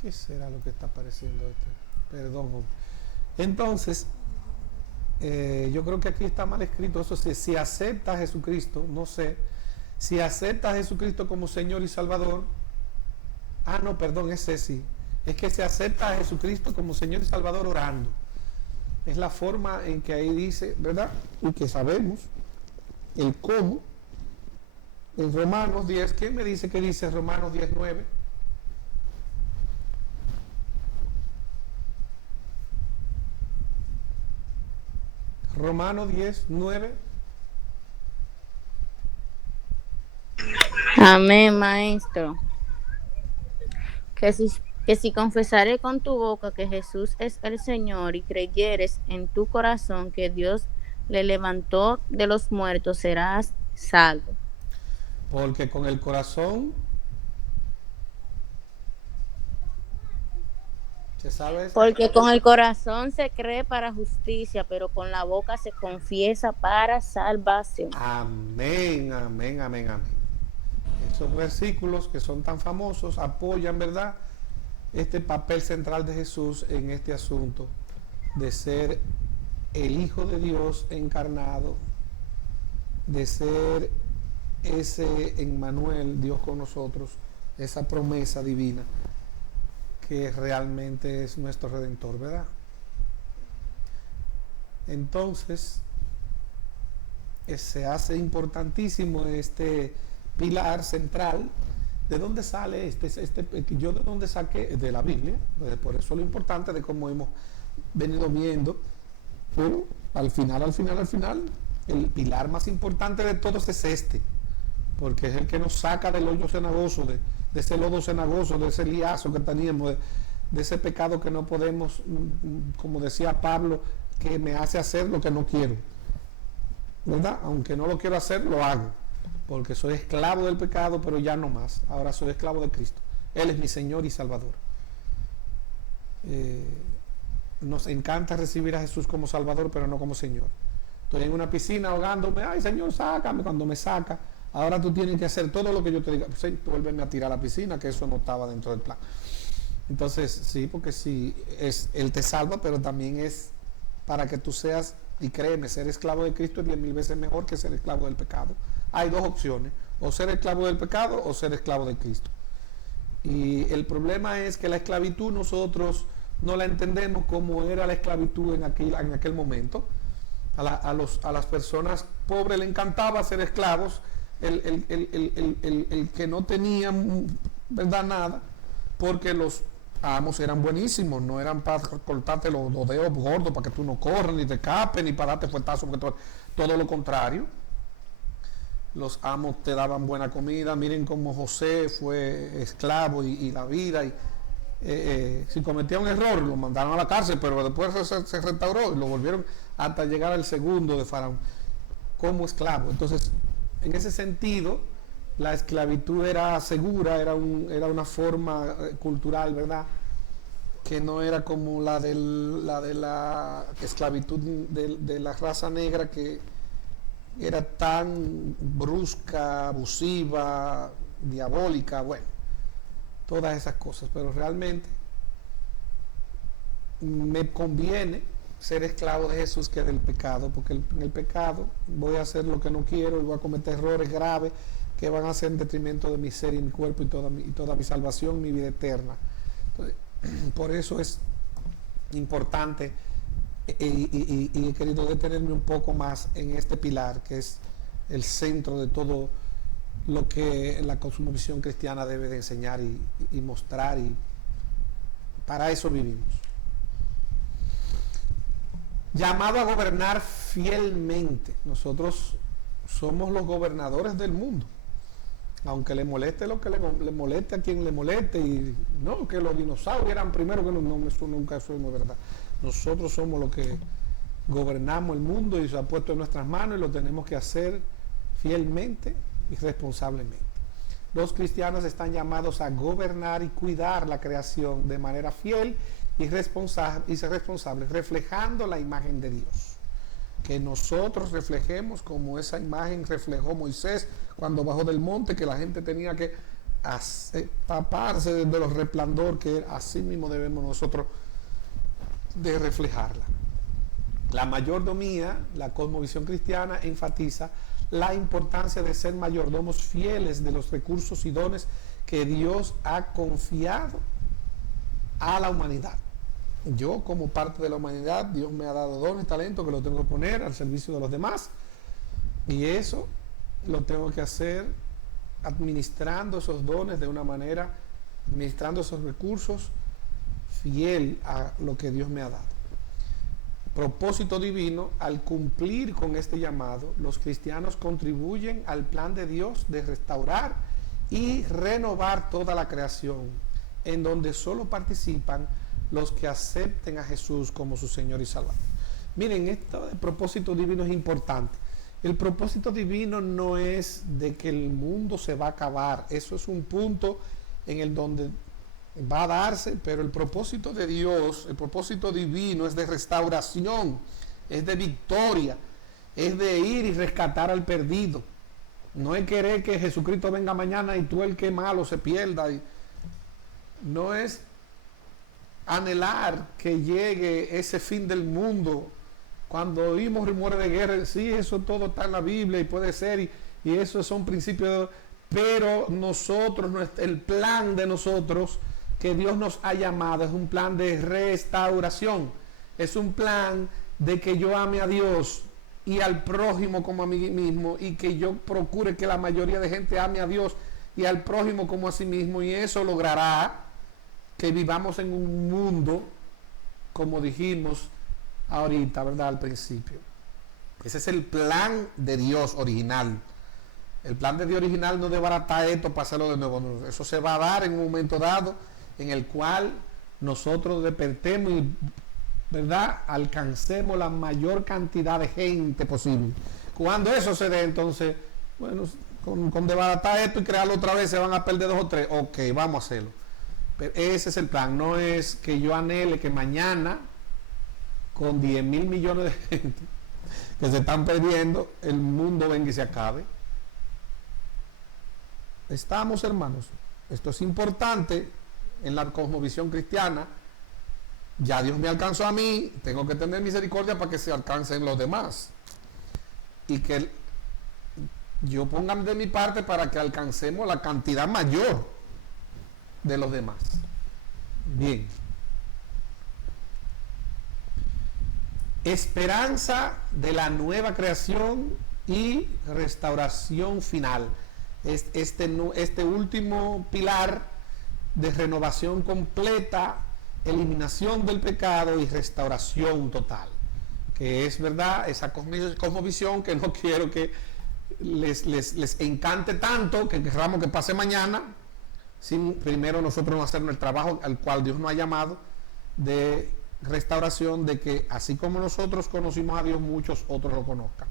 ¿Qué será lo que está apareciendo? Perdón. Entonces, yo creo que aquí está mal escrito eso. Si acepta a Jesucristo, no sé, si acepta a Jesucristo como Señor y Salvador, no, perdón, ese sí. Es que se acepta a Jesucristo como Señor y Salvador orando. Es la forma en que ahí dice, ¿verdad? Y que sabemos el cómo. En Romanos 10, ¿quién me dice qué dice Romanos 10:9? Romanos 10:9. Amén, maestro. Que si, que si confesaré con tu boca que Jesús es el Señor y creyeres en tu corazón que Dios le levantó de los muertos, serás salvo. Porque con el corazón se sabe eso. Porque con el corazón se cree para justicia, pero con la boca se confiesa para salvación. Amén, amén, amén, amén. Esos versículos que son tan famosos apoyan, ¿verdad?, este papel central de Jesús en este asunto de ser el Hijo de Dios encarnado, de ser ese Emmanuel, Dios con nosotros, esa promesa divina que realmente es nuestro Redentor, ¿verdad? Entonces, se hace importantísimo este pilar central. ¿De dónde sale yo de dónde saqué? De la Biblia. Por eso lo importante de cómo hemos venido viendo. Pero al final, el pilar más importante de todos es este. Porque es el que nos saca del hoyo cenagoso, de ese lodo cenagoso, de ese liazo que teníamos, de ese pecado que no podemos, como decía Pablo, que me hace hacer lo que no quiero. ¿Verdad? Aunque no lo quiero hacer, lo hago. Porque soy esclavo del pecado, pero ya no más. Ahora soy esclavo de Cristo. Él es mi Señor y Salvador. Nos encanta recibir a Jesús como Salvador, pero no como Señor. Estoy en una piscina ahogándome. Ay, Señor, sácame. Cuando me saca, ahora tú tienes que hacer todo lo que yo te diga. Sí, vuélveme a tirar a la piscina, que eso no estaba dentro del plan. Entonces, sí, porque sí, Él te salva, pero también es para que tú seas, y créeme, ser esclavo de Cristo es 10,000 veces mejor que ser esclavo del pecado. Hay dos opciones, o ser esclavo del pecado o ser esclavo de Cristo. Y el problema es que la esclavitud nosotros no la entendemos como era la esclavitud en aquel momento. A las personas pobres le encantaba ser esclavos, el que no tenían, ¿verdad?, nada, porque los amos eran buenísimos, no eran para cortarte los dedos gordos para que tú no corras, ni te escapes, ni para darte fuetazo, porque todo lo contrario. Los amos te daban buena comida. Miren cómo José fue esclavo y la vida. Si cometía un error, lo mandaron a la cárcel, pero después se restauró y lo volvieron hasta llegar al segundo de Faraón como esclavo. Entonces, en ese sentido, la esclavitud era segura, era una forma cultural, ¿verdad?, que no era como la de la esclavitud de la raza negra, que era tan brusca, abusiva, diabólica, bueno, todas esas cosas. Pero realmente me conviene ser esclavo de Jesús que del pecado, porque en el pecado voy a hacer lo que no quiero y voy a cometer errores graves que van a ser en detrimento de mi ser y mi cuerpo y toda mi salvación, mi vida eterna. Entonces, por eso es importante y he querido detenerme un poco más en este pilar que es el centro de todo lo que la cosmovisión cristiana debe de enseñar y mostrar, y para eso vivimos. Llamado a gobernar fielmente. Nosotros somos los gobernadores del mundo, aunque le moleste lo que le moleste a quien le moleste, y no, que los dinosaurios eran primero, que no, eso nunca, eso no es verdad. Nosotros somos los que gobernamos el mundo y se ha puesto en nuestras manos y lo tenemos que hacer fielmente y responsablemente. Los cristianos están llamados a gobernar y cuidar la creación de manera fiel y responsable, reflejando la imagen de Dios. Que nosotros reflejemos como esa imagen reflejó Moisés cuando bajó del monte, que la gente tenía que taparse de los resplandor, que así mismo debemos nosotros de reflejarla. La mayordomía, la cosmovisión cristiana, enfatiza la importancia de ser mayordomos fieles de los recursos y dones que Dios ha confiado a la humanidad. yo como parte de la humanidad, Dios me ha dado dones, talentos que los tengo que poner al servicio de los demás, y eso lo tengo que hacer administrando esos dones de una manera, administrando esos recursos fiel a lo que Dios me ha dado. Propósito divino: al cumplir con este llamado, los cristianos contribuyen al plan de Dios de restaurar y renovar toda la creación, en donde solo participan los que acepten a Jesús como su Señor y Salvador. Miren, esto de propósito divino es importante. El propósito divino no es de que el mundo se va a acabar, eso es un punto en el donde va a darse, pero el propósito de Dios, el propósito divino es de restauración, es de victoria, es de ir y rescatar al perdido. No es querer que Jesucristo venga mañana y tú el que malo se pierda. No es anhelar que llegue ese fin del mundo. Cuando oímos rumores de guerra, sí, eso todo está en la Biblia y puede ser, y eso son principios, pero nosotros, el plan de nosotros que Dios nos ha llamado es un plan de restauración, es un plan de que yo ame a Dios y al prójimo como a mí mismo, y que yo procure que la mayoría de gente ame a Dios y al prójimo como a sí mismo, y eso logrará que vivamos en un mundo, como dijimos ahorita, ¿verdad? Al principio. Ese es el plan de Dios original. El plan de Dios original no desbaratar esto para hacerlo de nuevo. No, eso se va a dar en un momento dado en el cual nosotros despertemos y, ¿verdad?, alcancemos la mayor cantidad de gente posible. Cuando eso se dé, entonces, bueno, con desbaratar esto y crearlo otra vez se van a perder 2 o 3. Ok, vamos a hacerlo. Pero ese es el plan. No es que yo anhele que mañana, con 10.000 millones de gente que se están perdiendo, el mundo venga y se acabe. Estamos, hermanos, esto es importante en la cosmovisión cristiana. Ya Dios me alcanzó a mí, tengo que tener misericordia para que se alcancen los demás, y que yo ponga de mi parte para que alcancemos la cantidad mayor de los demás. Bien. Esperanza de la nueva creación y restauración final. Este último pilar de renovación completa, eliminación del pecado y restauración total, que es, ¿verdad?, esa cosmovisión que no quiero que les encante tanto, que queramos que pase mañana, sin primero nosotros no hacer el trabajo al cual Dios nos ha llamado de restauración, de que así como nosotros conocimos a Dios, muchos otros lo conozcan.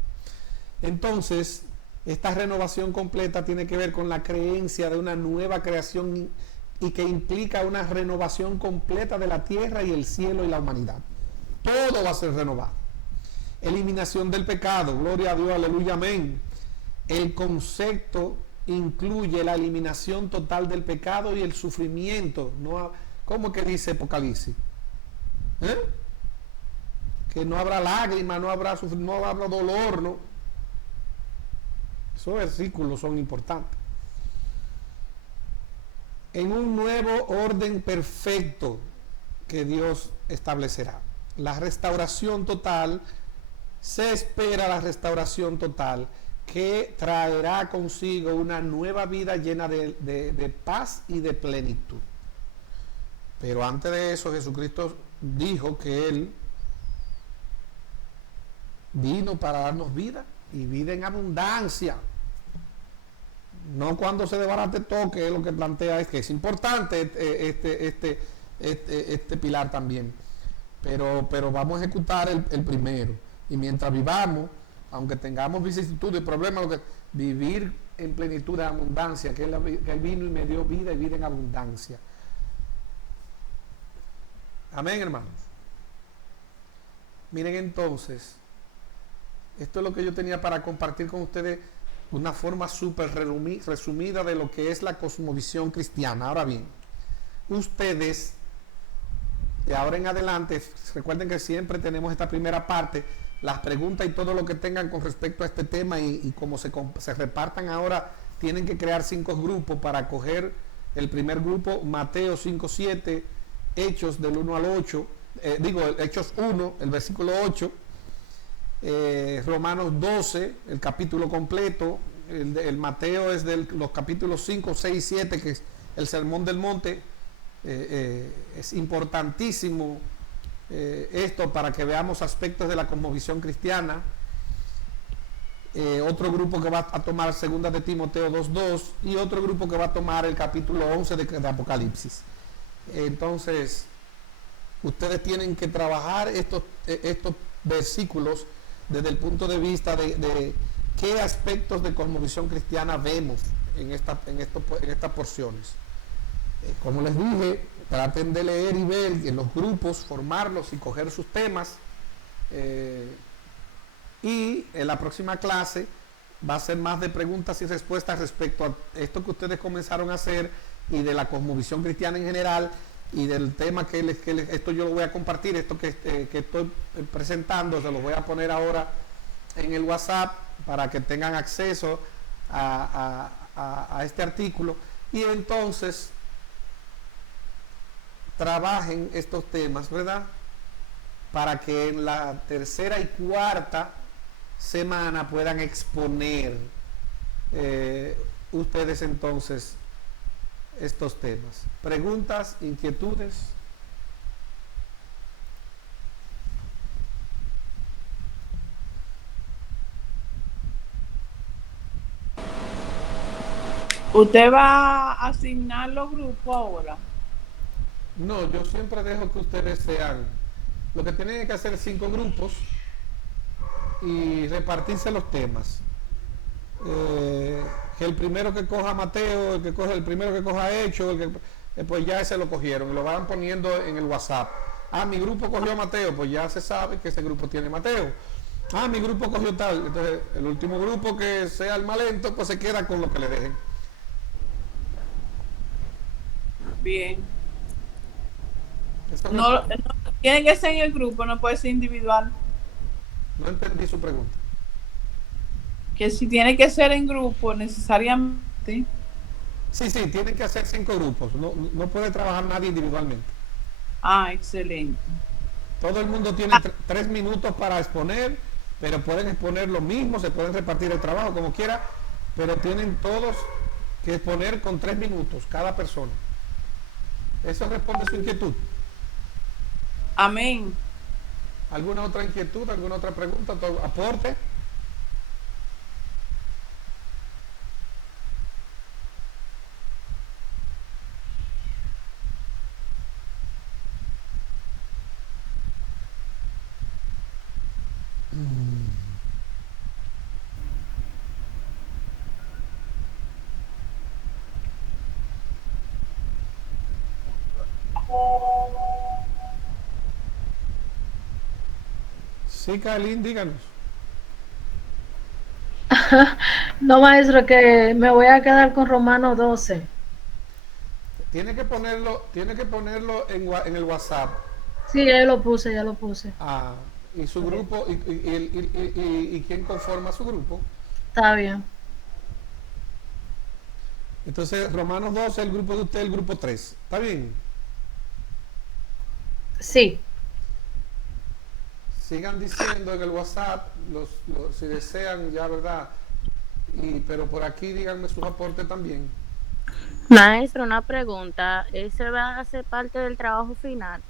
Entonces, esta renovación completa tiene que ver con la creencia de una nueva creación y que implica una renovación completa de la tierra y el cielo y la humanidad. Todo va a ser renovado. Eliminación del pecado, gloria a Dios, aleluya, amén. El concepto incluye la eliminación total del pecado y el sufrimiento. No, ¿cómo que dice Apocalipsis? Que no habrá lágrimas, no habrá sufrimiento, no habrá dolor, ¿no? Esos versículos son importantes. En un nuevo orden perfecto que Dios establecerá. La restauración total, se espera la restauración total que traerá consigo una nueva vida llena de paz y de plenitud. Pero antes de eso, Jesucristo dijo que Él vino para darnos vida, y vida en abundancia. No cuando se desbarate todo, que es lo que plantea, es que es importante este pilar también. Pero vamos a ejecutar el primero. Y mientras vivamos, aunque tengamos vicisitudes y problemas, vivir en plenitud de abundancia, que Él vino y me dio vida y vida en abundancia. Amén, hermanos. Miren, entonces, esto es lo que yo tenía para compartir con ustedes, una forma súper resumida de lo que es la cosmovisión cristiana. Ahora bien, ustedes, de ahora en adelante, recuerden que siempre tenemos esta primera parte, las preguntas y todo lo que tengan con respecto a este tema, y como se repartan ahora, tienen que crear 5 grupos para coger el primer grupo, Mateo 5:7, Hechos del 1 al 8, Hechos 1, el versículo 8, Romanos 12, el capítulo completo, el Mateo es de los capítulos 5, 6 y 7, que es el Sermón del Monte. Es importantísimo esto para que veamos aspectos de la cosmovisión cristiana. Otro grupo que va a tomar 2 de Timoteo 2.2 y otro grupo que va a tomar el capítulo 11 de Apocalipsis. Entonces, ustedes tienen que trabajar estos versículos desde el punto de vista de qué aspectos de cosmovisión cristiana vemos en estas porciones. Como les dije, traten de leer y ver en los grupos, formarlos y coger sus temas. Y en la próxima clase va a ser más de preguntas y respuestas respecto a esto que ustedes comenzaron a hacer y de la cosmovisión cristiana en general y del tema esto yo lo voy a compartir, esto que estoy presentando, se lo voy a poner ahora en el WhatsApp para que tengan acceso a este artículo y entonces trabajen estos temas, ¿verdad? Para que en la tercera y cuarta semana puedan exponer ustedes entonces estos temas. ¿Preguntas, inquietudes? ¿Usted va a asignar los grupos ahora? No, yo siempre dejo que ustedes sean. Lo que tienen que hacer 5 grupos y repartirse los temas. Que el primero que coja Mateo, el primero que coja Hecho, pues ya ese lo cogieron y lo van poniendo en el WhatsApp. Mi grupo cogió Mateo, pues ya se sabe que ese grupo tiene Mateo. Mi grupo cogió tal. Entonces, el último grupo que sea el más lento, pues se queda con lo que le dejen. Bien. No, tiene que ser en el grupo, no puede ser individual. No entendí su pregunta. Que si tiene que ser en grupo, necesariamente. Sí, tienen que hacer 5 grupos. No puede trabajar nadie individualmente. Excelente. Todo el mundo tiene 3 minutos para exponer, pero pueden exponer lo mismo, se pueden repartir el trabajo como quiera, pero tienen todos que exponer con 3 minutos cada persona. Eso responde a su inquietud. Amén. ¿Alguna otra inquietud? ¿Alguna otra pregunta? ¿Aporte? Sí, Kailin, díganos. No, maestro, que me voy a quedar con Romanos 12. Tiene que ponerlo en el WhatsApp. Sí, ya lo puse. Y su grupo, y quién conforma su grupo. Está bien. Entonces, Romanos 12, el grupo de usted, el grupo 3. ¿Está bien? Sí. Sigan diciendo en el WhatsApp, si desean, ya, ¿verdad? Pero por aquí díganme sus aportes también. Maestro, una pregunta. ¿Ese va a ser parte del trabajo final?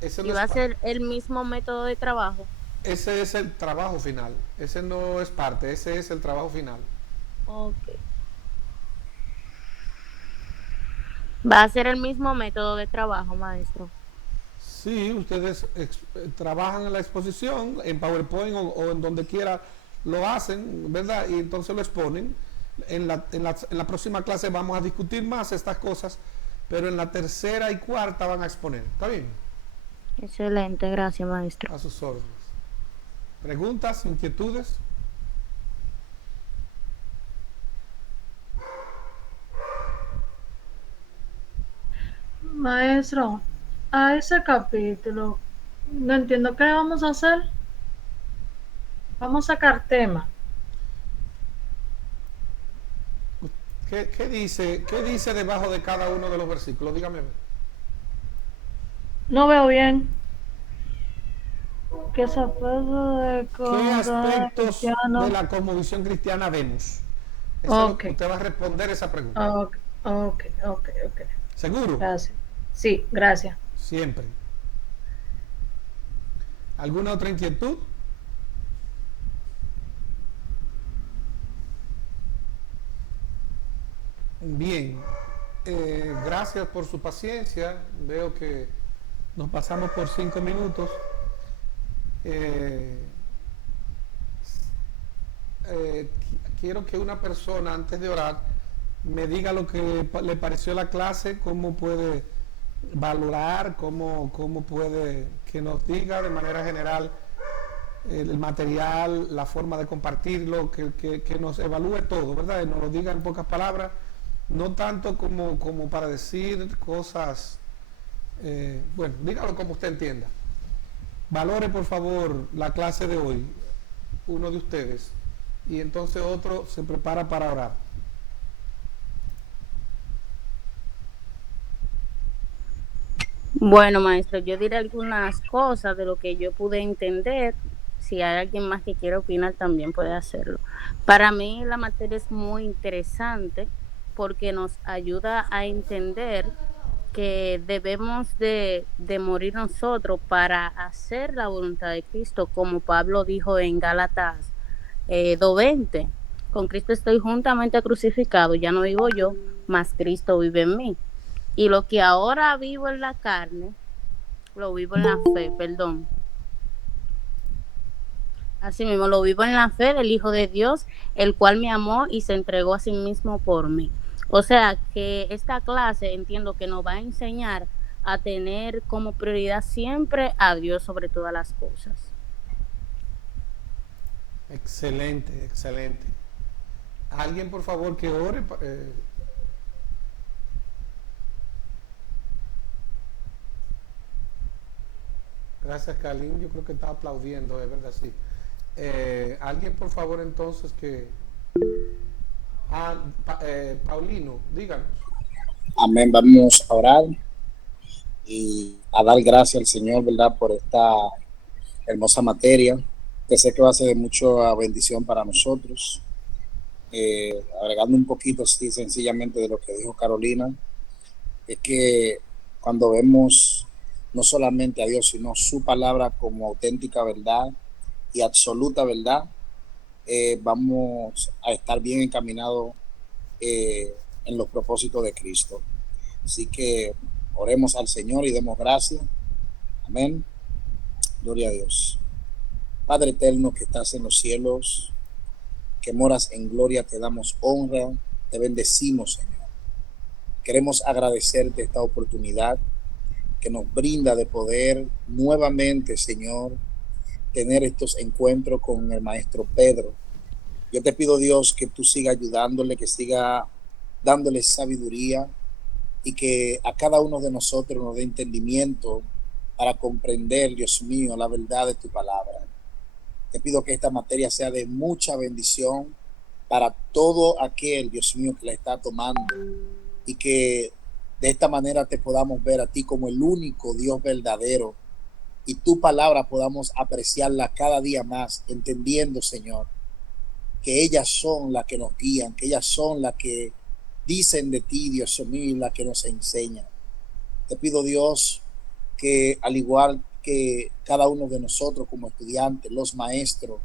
¿Y va a ser el mismo método de trabajo? Ese es el trabajo final. Ese no es parte, ese es el trabajo final. Ok. ¿Va a ser el mismo método de trabajo, maestro? Sí, ustedes trabajan en la exposición, en PowerPoint o en donde quiera lo hacen, ¿verdad? Y entonces lo exponen. En la próxima clase vamos a discutir más estas cosas, pero en la tercera y cuarta van a exponer. ¿Está bien? Excelente, gracias, maestro. A sus órdenes. ¿Preguntas, inquietudes? Maestro, a ese capítulo, no entiendo qué vamos a hacer. Vamos a sacar tema. ¿Qué dice debajo de cada uno de los versículos? Dígame. No veo bien. ¿Qué se puede de ¿Qué aspectos cristiano? de la cosmovisión cristiana vemos? Eso es lo que Ok, usted va a responder esa pregunta. ok, ok, ok, ok. ¿Seguro? Gracias. Sí, gracias. Siempre. ¿Alguna otra inquietud? Bien. Gracias por su paciencia. Veo que nos pasamos por 5 minutos. Eh, Quiero que una persona antes de orar me diga lo que le pareció la clase, cómo puede valorar, cómo puede, que nos diga de manera general el material, la forma de compartirlo, que nos evalúe todo, ¿verdad? Y nos lo diga en pocas palabras, no tanto como para decir cosas, bueno, dígalo como usted entienda. Valore por favor la clase de hoy, uno de ustedes, y entonces otro se prepara para orar. Bueno, maestro, yo diré algunas cosas de lo que yo pude entender. Si hay alguien más que quiera opinar, también puede hacerlo. Para mí la materia es muy interesante porque nos ayuda a entender que debemos de morir nosotros para hacer la voluntad de Cristo, como Pablo dijo en Gálatas 2:20. Con Cristo estoy juntamente crucificado, ya no vivo yo, mas Cristo vive en mí. Y lo que ahora vivo en la carne, lo vivo en la fe, perdón. Así mismo, lo vivo en la fe del Hijo de Dios, el cual me amó y se entregó a sí mismo por mí. O sea que esta clase entiendo que nos va a enseñar a tener como prioridad siempre a Dios sobre todas las cosas. Excelente, excelente. Alguien por favor que ore. Gracias, Kalin. Yo creo que está aplaudiendo, es verdad, sí. Alguien por favor entonces que... Paulino, díganos. Amén. Vamos a orar y a dar gracias al Señor, ¿verdad? Por esta hermosa materia, que sé que va a ser de mucha bendición para nosotros. Agregando un poquito, sí, sencillamente de lo que dijo Carolina, es que cuando vemos no solamente a Dios, sino su palabra como auténtica verdad y absoluta verdad, vamos a estar bien encaminados en los propósitos de Cristo. Así que oremos al Señor y demos gracias. Amén. Gloria a Dios. Padre eterno que estás en los cielos, que moras en gloria, te damos honra, te bendecimos, Señor. Queremos agradecerte esta oportunidad que nos brinda de poder nuevamente, Señor, tener estos encuentros con el maestro Pedro. Yo te pido, Dios, que tú sigas ayudándole, que siga dándole sabiduría y que a cada uno de nosotros nos dé entendimiento para comprender, Dios mío, la verdad de tu palabra. Te pido que esta materia sea de mucha bendición para todo aquel, Dios mío, que la está tomando, y que de esta manera te podamos ver a ti como el único Dios verdadero, y tu palabra podamos apreciarla cada día más, entendiendo, Señor, que ellas son las que nos guían, que ellas son las que dicen de ti, Dios mío, y las que nos enseñan. Te pido, Dios, que al igual que cada uno de nosotros como estudiantes, los maestros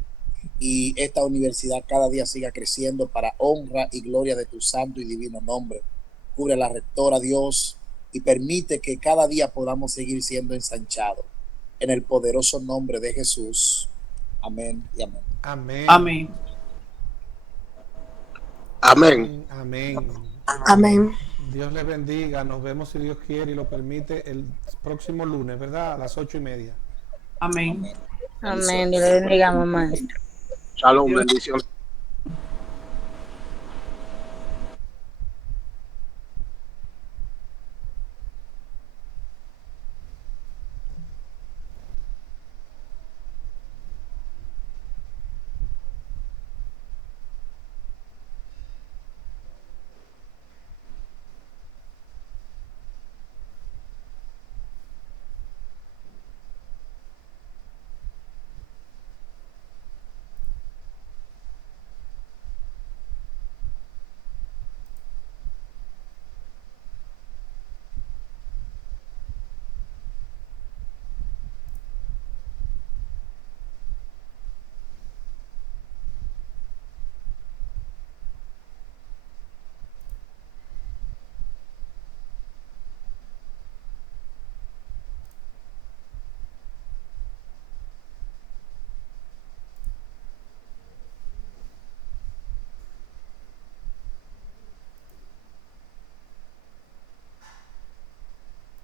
y esta universidad cada día siga creciendo para honra y gloria de tu santo y divino nombre. Cubre a la rectora, Dios, y permite que cada día podamos seguir siendo ensanchados. En el poderoso nombre de Jesús. Amén y amén. Amén. Amén. Amén. Amén. Amén. Dios les bendiga. Nos vemos si Dios quiere y lo permite el próximo lunes, ¿verdad? A las 8:30. Amén. Amén. Dios le bendiga, maestro. Shalom, bendición.